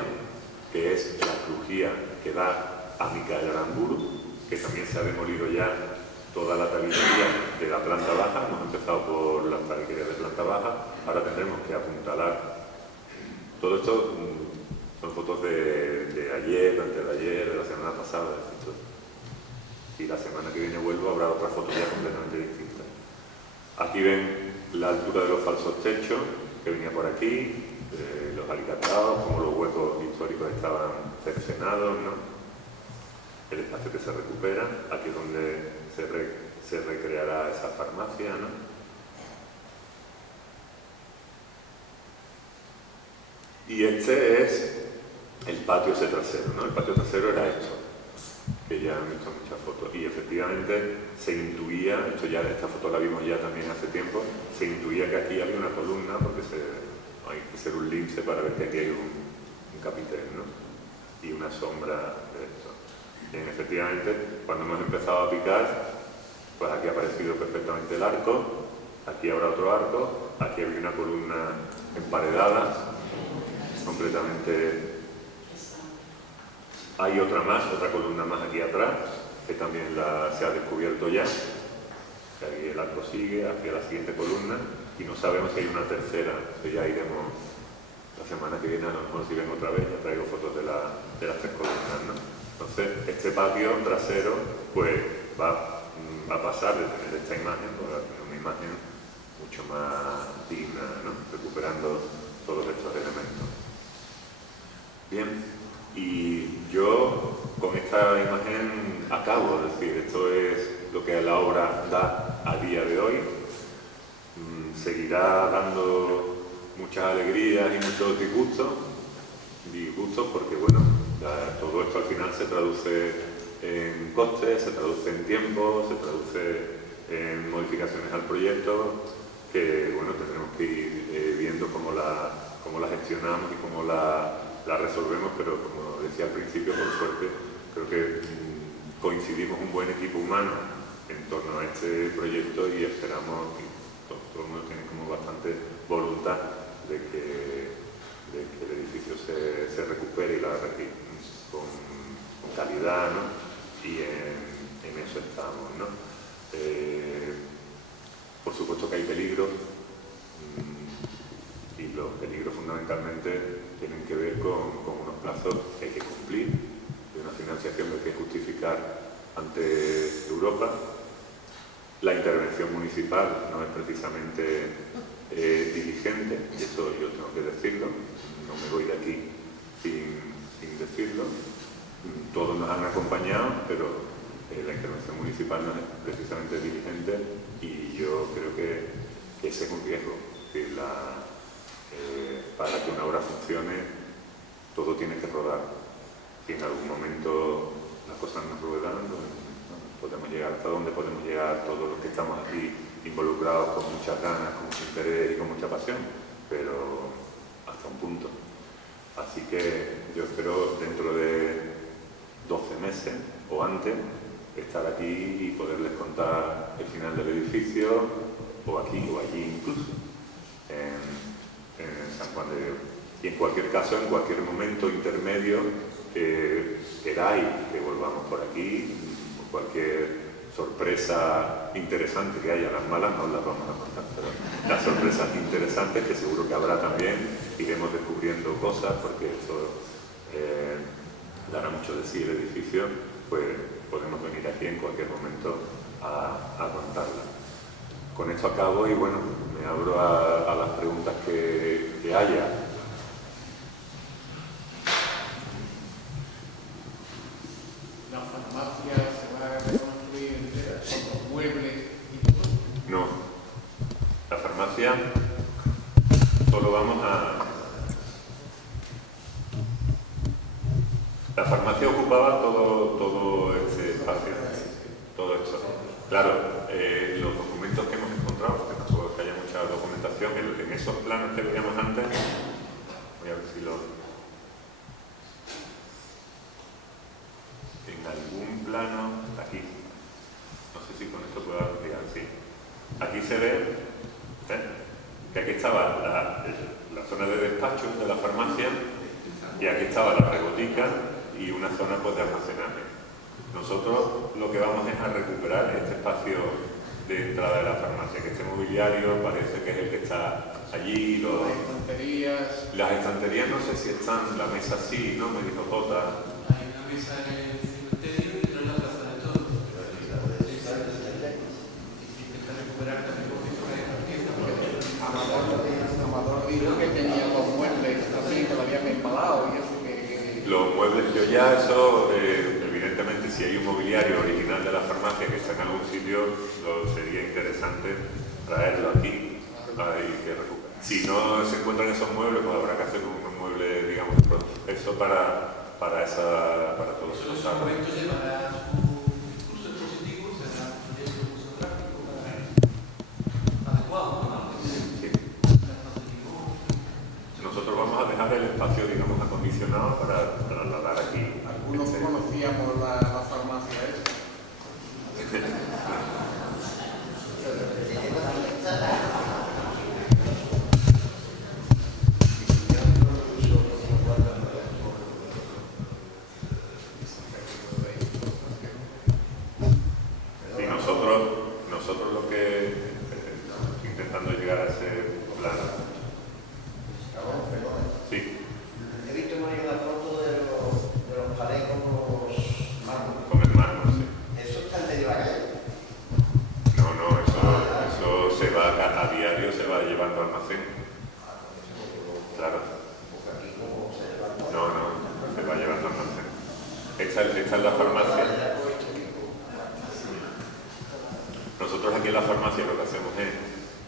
que es la crujía que da a Micael Aramburu, que también se ha demolido ya toda la tabiquería de la planta baja. Hemos empezado por las tabiquerías de planta baja, ahora tendremos que apuntalar. Todo esto son fotos de ayer, antes de ayer, de la semana pasada, y la semana que viene vuelvo, habrá otras fotos ya completamente distintas. Aquí ven la altura de los falsos techos, que venía por aquí, los alicatados, como los huecos históricos estaban cercenados, ¿no? el espacio que se recupera, aquí es donde se recreará esa farmacia, ¿no? Y este es el patio ese trasero, ¿no? El patio trasero era esto, que ya han visto muchas fotos, y efectivamente se intuía, esta foto la vimos ya también hace tiempo, se intuía que aquí había una columna, porque hay que ser un lince para ver que aquí hay un capitel, ¿no? Y una sombra de esto. Y efectivamente, cuando hemos empezado a picar, pues aquí ha aparecido perfectamente el arco, aquí habrá otro arco, aquí había una columna emparedada, completamente. Hay otra columna más aquí atrás, que también se ha descubierto ya, que aquí el arco sigue hacia la siguiente columna, y no sabemos si hay una tercera, que ya iremos la semana que viene, a lo mejor si ven otra vez, ya traigo fotos de las 3 columnas, ¿no? Entonces, este patio trasero, pues va a pasar de tener esta imagen, pues a tener una imagen mucho más digna, ¿no? Recuperando todos estos elementos. Bien, y yo con esta imagen acabo, es decir, esto es lo que la obra da a día de hoy. Seguirá dando muchas alegrías y muchos disgustos porque, bueno, todo esto al final se traduce en costes, se traduce en tiempo, se traduce en modificaciones al proyecto, que, bueno, tendremos que ir viendo cómo la gestionamos y cómo la resolvemos, pero como decía al principio, por suerte, creo que coincidimos un buen equipo humano en torno a este proyecto y esperamos, y todo el mundo tiene como bastante voluntad de que el edificio se recupere y con calidad, ¿no? Y en eso estamos, ¿no? Por supuesto que hay peligros, y los peligros fundamentalmente tienen que ver con unos plazos que hay que cumplir, de una financiación que hay que justificar ante Europa. La intervención municipal no es precisamente diligente, y eso yo tengo que decirlo, no me voy de aquí sin decirlo. Todos nos han acompañado, pero la intervención municipal no es precisamente diligente, y yo creo que ese es un riesgo. Es decir, para que una obra funcione, todo tiene que rodar. Si en algún momento las cosas no ruedan, podemos llegar hasta donde podemos llegar todos los que estamos aquí involucrados con muchas ganas, con mucho interés y con mucha pasión, pero hasta un punto. Así que yo espero dentro de 12 meses o antes estar aquí y poderles contar el final del edificio, o aquí o allí incluso, en San Juan de Dios. Y en cualquier caso, en cualquier momento intermedio que queráis que volvamos por aquí, cualquier sorpresa interesante que haya, las malas no las vamos a contar, pero las sorpresas interesantes, que seguro que habrá también, iremos descubriendo cosas, porque eso dará mucho de sí el edificio, pues podemos venir aquí en cualquier momento a contarla. Con esto acabo y, bueno, me abro a las preguntas que haya. ¿La farmacia se va a reconstruir con los muebles y todo? No. La farmacia solo vamos a... La farmacia ocupaba todo este espacio, todo esto. Claro, los documentos que hemos encontrado, porque tampoco es que haya mucha documentación, en esos planos que veíamos antes, voy a ver si en algún plano, aquí, no sé si con esto puedo explicar, sí. Aquí se ve que aquí estaba la zona de despacho de la farmacia, y aquí estaba la rebotica y una zona, pues, de almacenaje. Nosotros lo que vamos es a recuperar este espacio de entrada de la farmacia, que este mobiliario parece que es el que está allí. Las estanterías no sé si están, la mesa sí, ¿no? Me dijo Jota. Hay una mesa en el cementerio y otra en la plaza de toros. Intentar recuperar también un poquito la Amador dijo que tenía los muebles así que lo habían empalado y eso que... Los muebles, yo ya eso, evidentemente, si hay un mobiliario original de la farmacia que está en algún sitio, sería interesante traerlo aquí y que recupere. Si no se encuentran esos muebles, pues habrá que hacer un mueble, digamos, eso para todos Eso en los su momento llevará su curso expositivo, será un curso gráfico adecuado, ¿no? Sí. Nosotros vamos a dejar el espacio, digamos, acondicionado para trasladar aquí. Algunos conocíamos la farmacia esa. Y nosotros lo que estamos intentando llegar a ese plan. Sí, He visto muy bien la foto de los palés con los mármoles. con el mármol, sí. ¿Eso está en medio de la calle? No, eso se va a diario, se va llevando al almacén. Claro. No, se va llevando al almacén. Esta es la farmacia. Nosotros aquí en la farmacia lo que hacemos es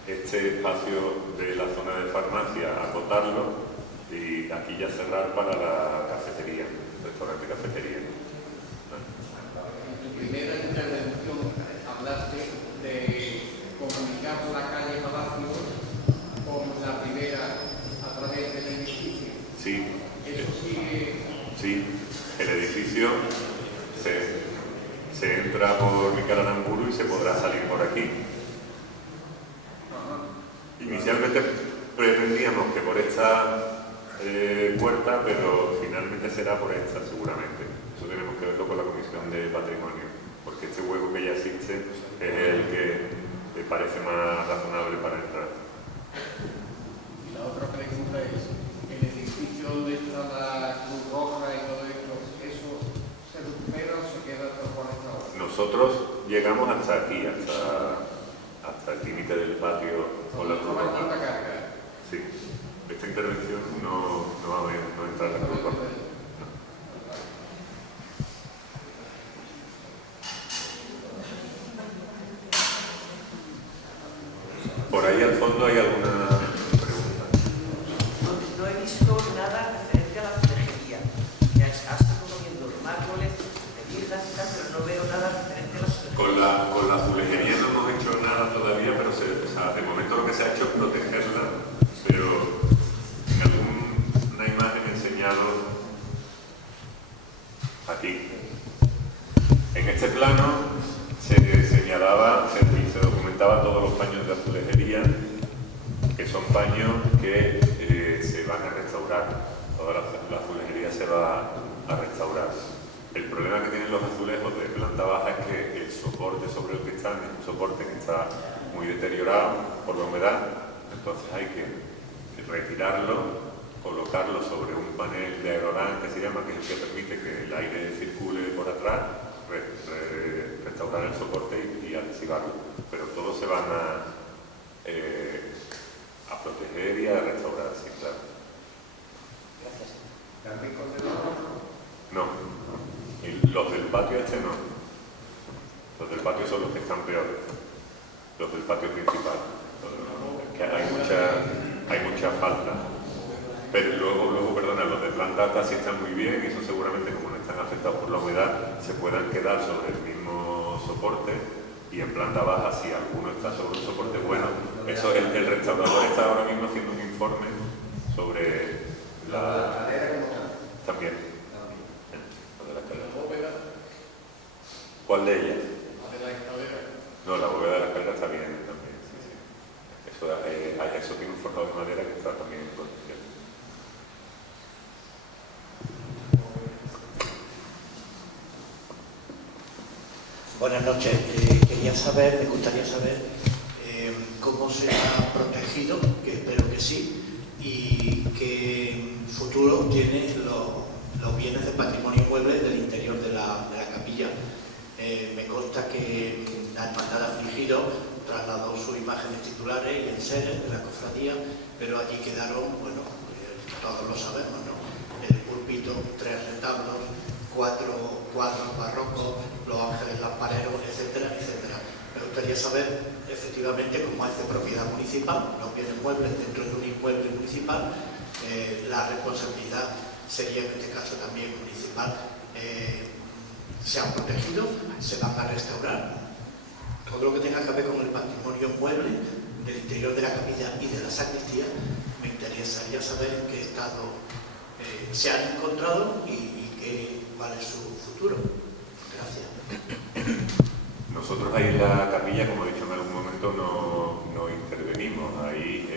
este espacio de la zona de farmacia, acotarlo y aquí ya cerrar para la cafetería, restaurante cafetería. En tu primera intervención hablaste de comunicar la calle Palacio con la primera a través del edificio. Sí, Eso sigue. sí, el edificio se entra por Miquel Aramburu y se podrá salir por aquí. Inicialmente pretendíamos que por esta puerta, pero finalmente será por esta seguramente. Eso tenemos que verlo con la Comisión de Patrimonio, porque este hueco que ya existe es el que parece más razonable para entrar. Y la otra pregunta es, ¿el edificio donde está la Cruz Roja y todo esto, eso se recupera o se queda tal cual está ahora? Nosotros llegamos hasta aquí, hasta el límite del patio con la Cruz ¿No va Roja. tanta carga? Sí, esta intervención no entra en la Cruz Roja. Por ahí al fondo hay alguna pregunta. No he visto nada referente a la azulejería. Ya has estado viendo mármoles, medidas y tal, pero no veo nada referente a la azulejería. Con la azulejería no hemos hecho nada todavía, pero de momento lo que se ha hecho es protegerla, pero en alguna imagen he enseñado aquí. En este plano se señalaba, se documentaba todos los paños de azulejería, que son paños que se van a restaurar. Toda la azulejería se va a restaurar. El problema que tienen los azulejos de planta baja es que el soporte sobre el que están es un soporte que está muy deteriorado por la humedad, entonces hay que retirarlo, colocarlo sobre un panel de aerolán que se llama, que es el que permite que el aire circule por atrás, restaurar el soporte y adhesivarlo. Pero todos se van a proteger y a restaurar, sí, claro. No, y los del patio este no. Los del patio son los que están peores. Los del patio principal. Que hay mucha falta. Pero luego, perdona, los de planta alta sí están muy bien y eso seguramente, como no están afectados por la humedad, se puedan quedar sobre el mismo soporte, y en planta baja, si alguno está sobre un soporte bueno, eso el restaurador está ahora mismo haciendo un informe sobre la también. Lo de la escalera. ¿La bóveda? ¿Cuál de ellas? ¿La de la escalera? No, la bóveda de la escalera está bien también, sí, sí. Eso tiene un forjado de madera que está también en protección. Buenas noches. Me gustaría saber cómo se ha protegido, que espero que sí, y qué futuro tienen los bienes de patrimonio inmueble del interior de la capilla. Me consta que la Hermandad de Afligidos trasladó sus imágenes titulares y enseres de la cofradía, pero allí quedaron, bueno, todos lo sabemos, ¿no? El púlpito, 3 retablos, 4 cuadros barrocos, los ángeles lampareros, etcétera, etcétera. Me gustaría saber, efectivamente, como es de propiedad municipal, los bienes muebles dentro de un inmueble municipal, la responsabilidad sería en este caso también municipal. Se han protegido, se van a restaurar. Todo lo que tenga que ver con el patrimonio mueble del interior de la capilla y de la sacristía, me interesaría saber en qué estado se han encontrado y cuál es su futuro. Gracias. Nosotros ahí en la capilla, como he dicho en algún momento, no intervenimos. Ahí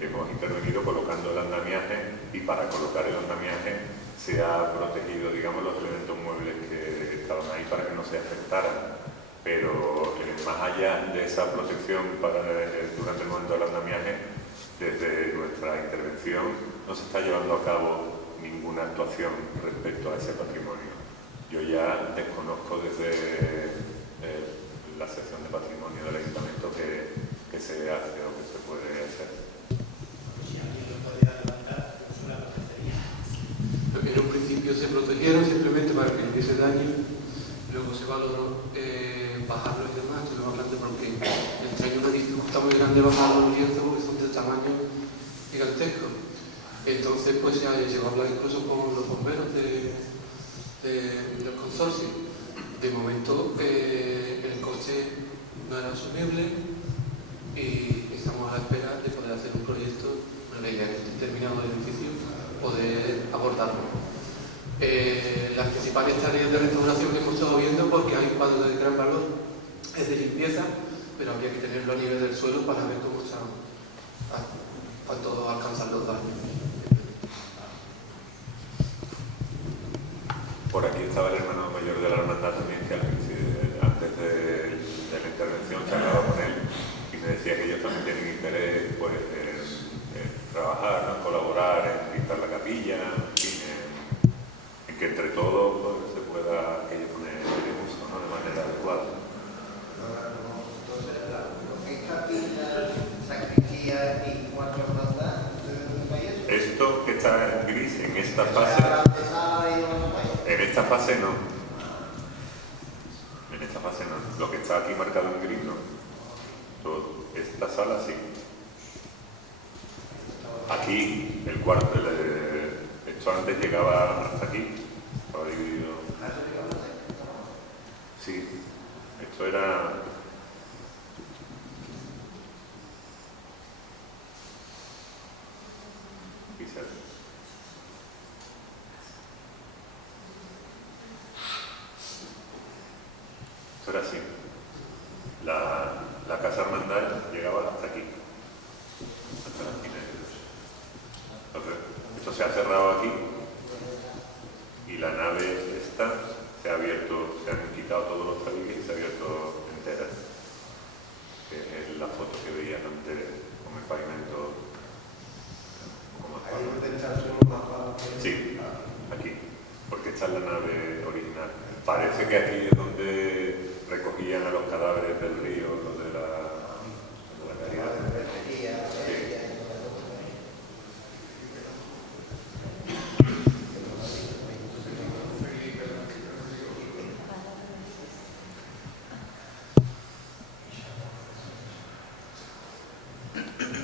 hemos intervenido colocando el andamiaje, y para colocar el andamiaje se ha protegido, digamos, los elementos muebles que estaban ahí para que no se afectaran. Pero más allá de esa protección durante el momento del andamiaje, desde nuestra intervención no se está llevando a cabo ninguna actuación respecto a ese patrimonio. Yo ya desconozco desde la sección de patrimonio del ayuntamiento que se hace o que se puede hacer. Si alguien lo podría levantar, eso la protegería. En un principio se protegieron simplemente para que no hubiese daño, luego se valoró bajarlo y demás, y lo más grande porque entraña una dificultad muy grande bajar los lienzos porque son de tamaño gigantesco. Entonces pues se llegó a hablar incluso con los bomberos del consorcio. De momento el coste no era asumible y estamos a la espera de poder hacer un proyecto, una idea que esté terminado el edificio, poder abordarlo. Las principales tareas de restauración que hemos estado viendo, porque hay un cuadro de gran valor, es de limpieza, pero habría que tenerlo a nivel del suelo para ver cómo están, cuánto alcanzan los daños. Por aquí estaba el hermano mayor de la hermandad también, que antes de la intervención se hablaba con él y me decía que ellos también tienen interés pues, en trabajar, ¿no? En colaborar, en pintar la capilla, en fin, en que entre todos pues, se pueda aquello poner en uso, ¿no? De manera adecuada. Esto que está en gris en esta fase, en esta fase no. En esta fase no. Lo que está aquí marcado en gris no. Todo. Esta sala sí. Aquí el cuarto, esto antes llegaba hasta aquí. Estaba dividido. Sí. Esto era. Esto era así. La casa hermandad llegaba hasta aquí, hasta la esquina de Dios. Entonces, esto se ha cerrado aquí y la nave esta se ha abierto, se han quitado todos los tabiques y se ha abierto entera, que es la foto que veían antes con el pavimento. Sí, aquí, porque esta es la nave original. Parece que aquí es donde recogían a los cadáveres del río, los de la Caridad. Sí.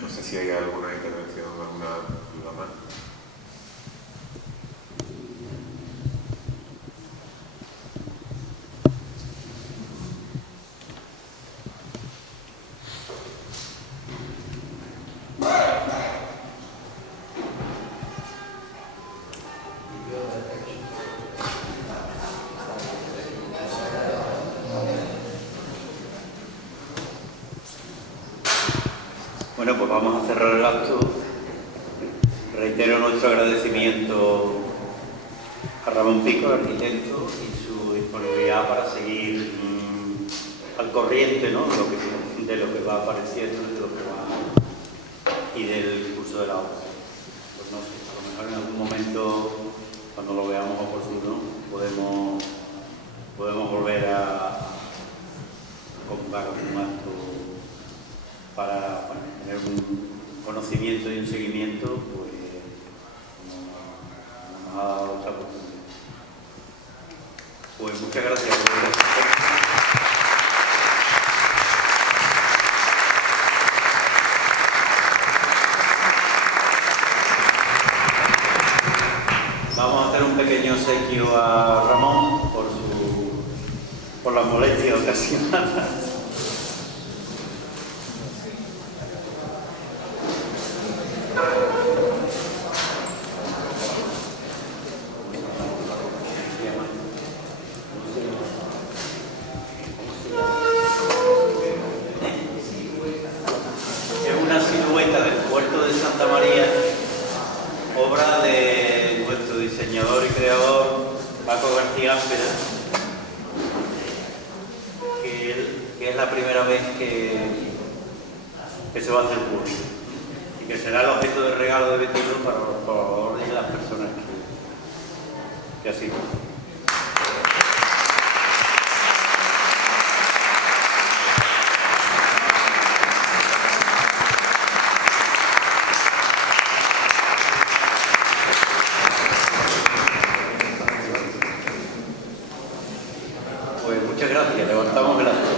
No sé si hay alguna intervención, alguna duda más. Bueno, pues vamos a cerrar el acto. Reitero nuestro agradecimiento a Ramón Pico, el arquitecto, y su disponibilidad para seguir al corriente, ¿no? de lo que va apareciendo, de lo que va y del curso de la obra. Pues no sé, a lo mejor en algún momento, cuando lo veamos oportuno, podemos volver a convocar un acto para tener un conocimiento y un seguimiento, pues como nos ha dado esta oportunidad. muchas gracias. Vamos a hacer un pequeño obsequio a Ramón por las molestias ocasionadas. Es una silueta del puerto de Santa María, obra de nuestro diseñador y creador Paco García Áspera, que es la primera vez que se va a hacer público y que será el objeto de regalo de vestido para los colaboradores y las personas que asistan. Pues muchas gracias, levantamos el acto.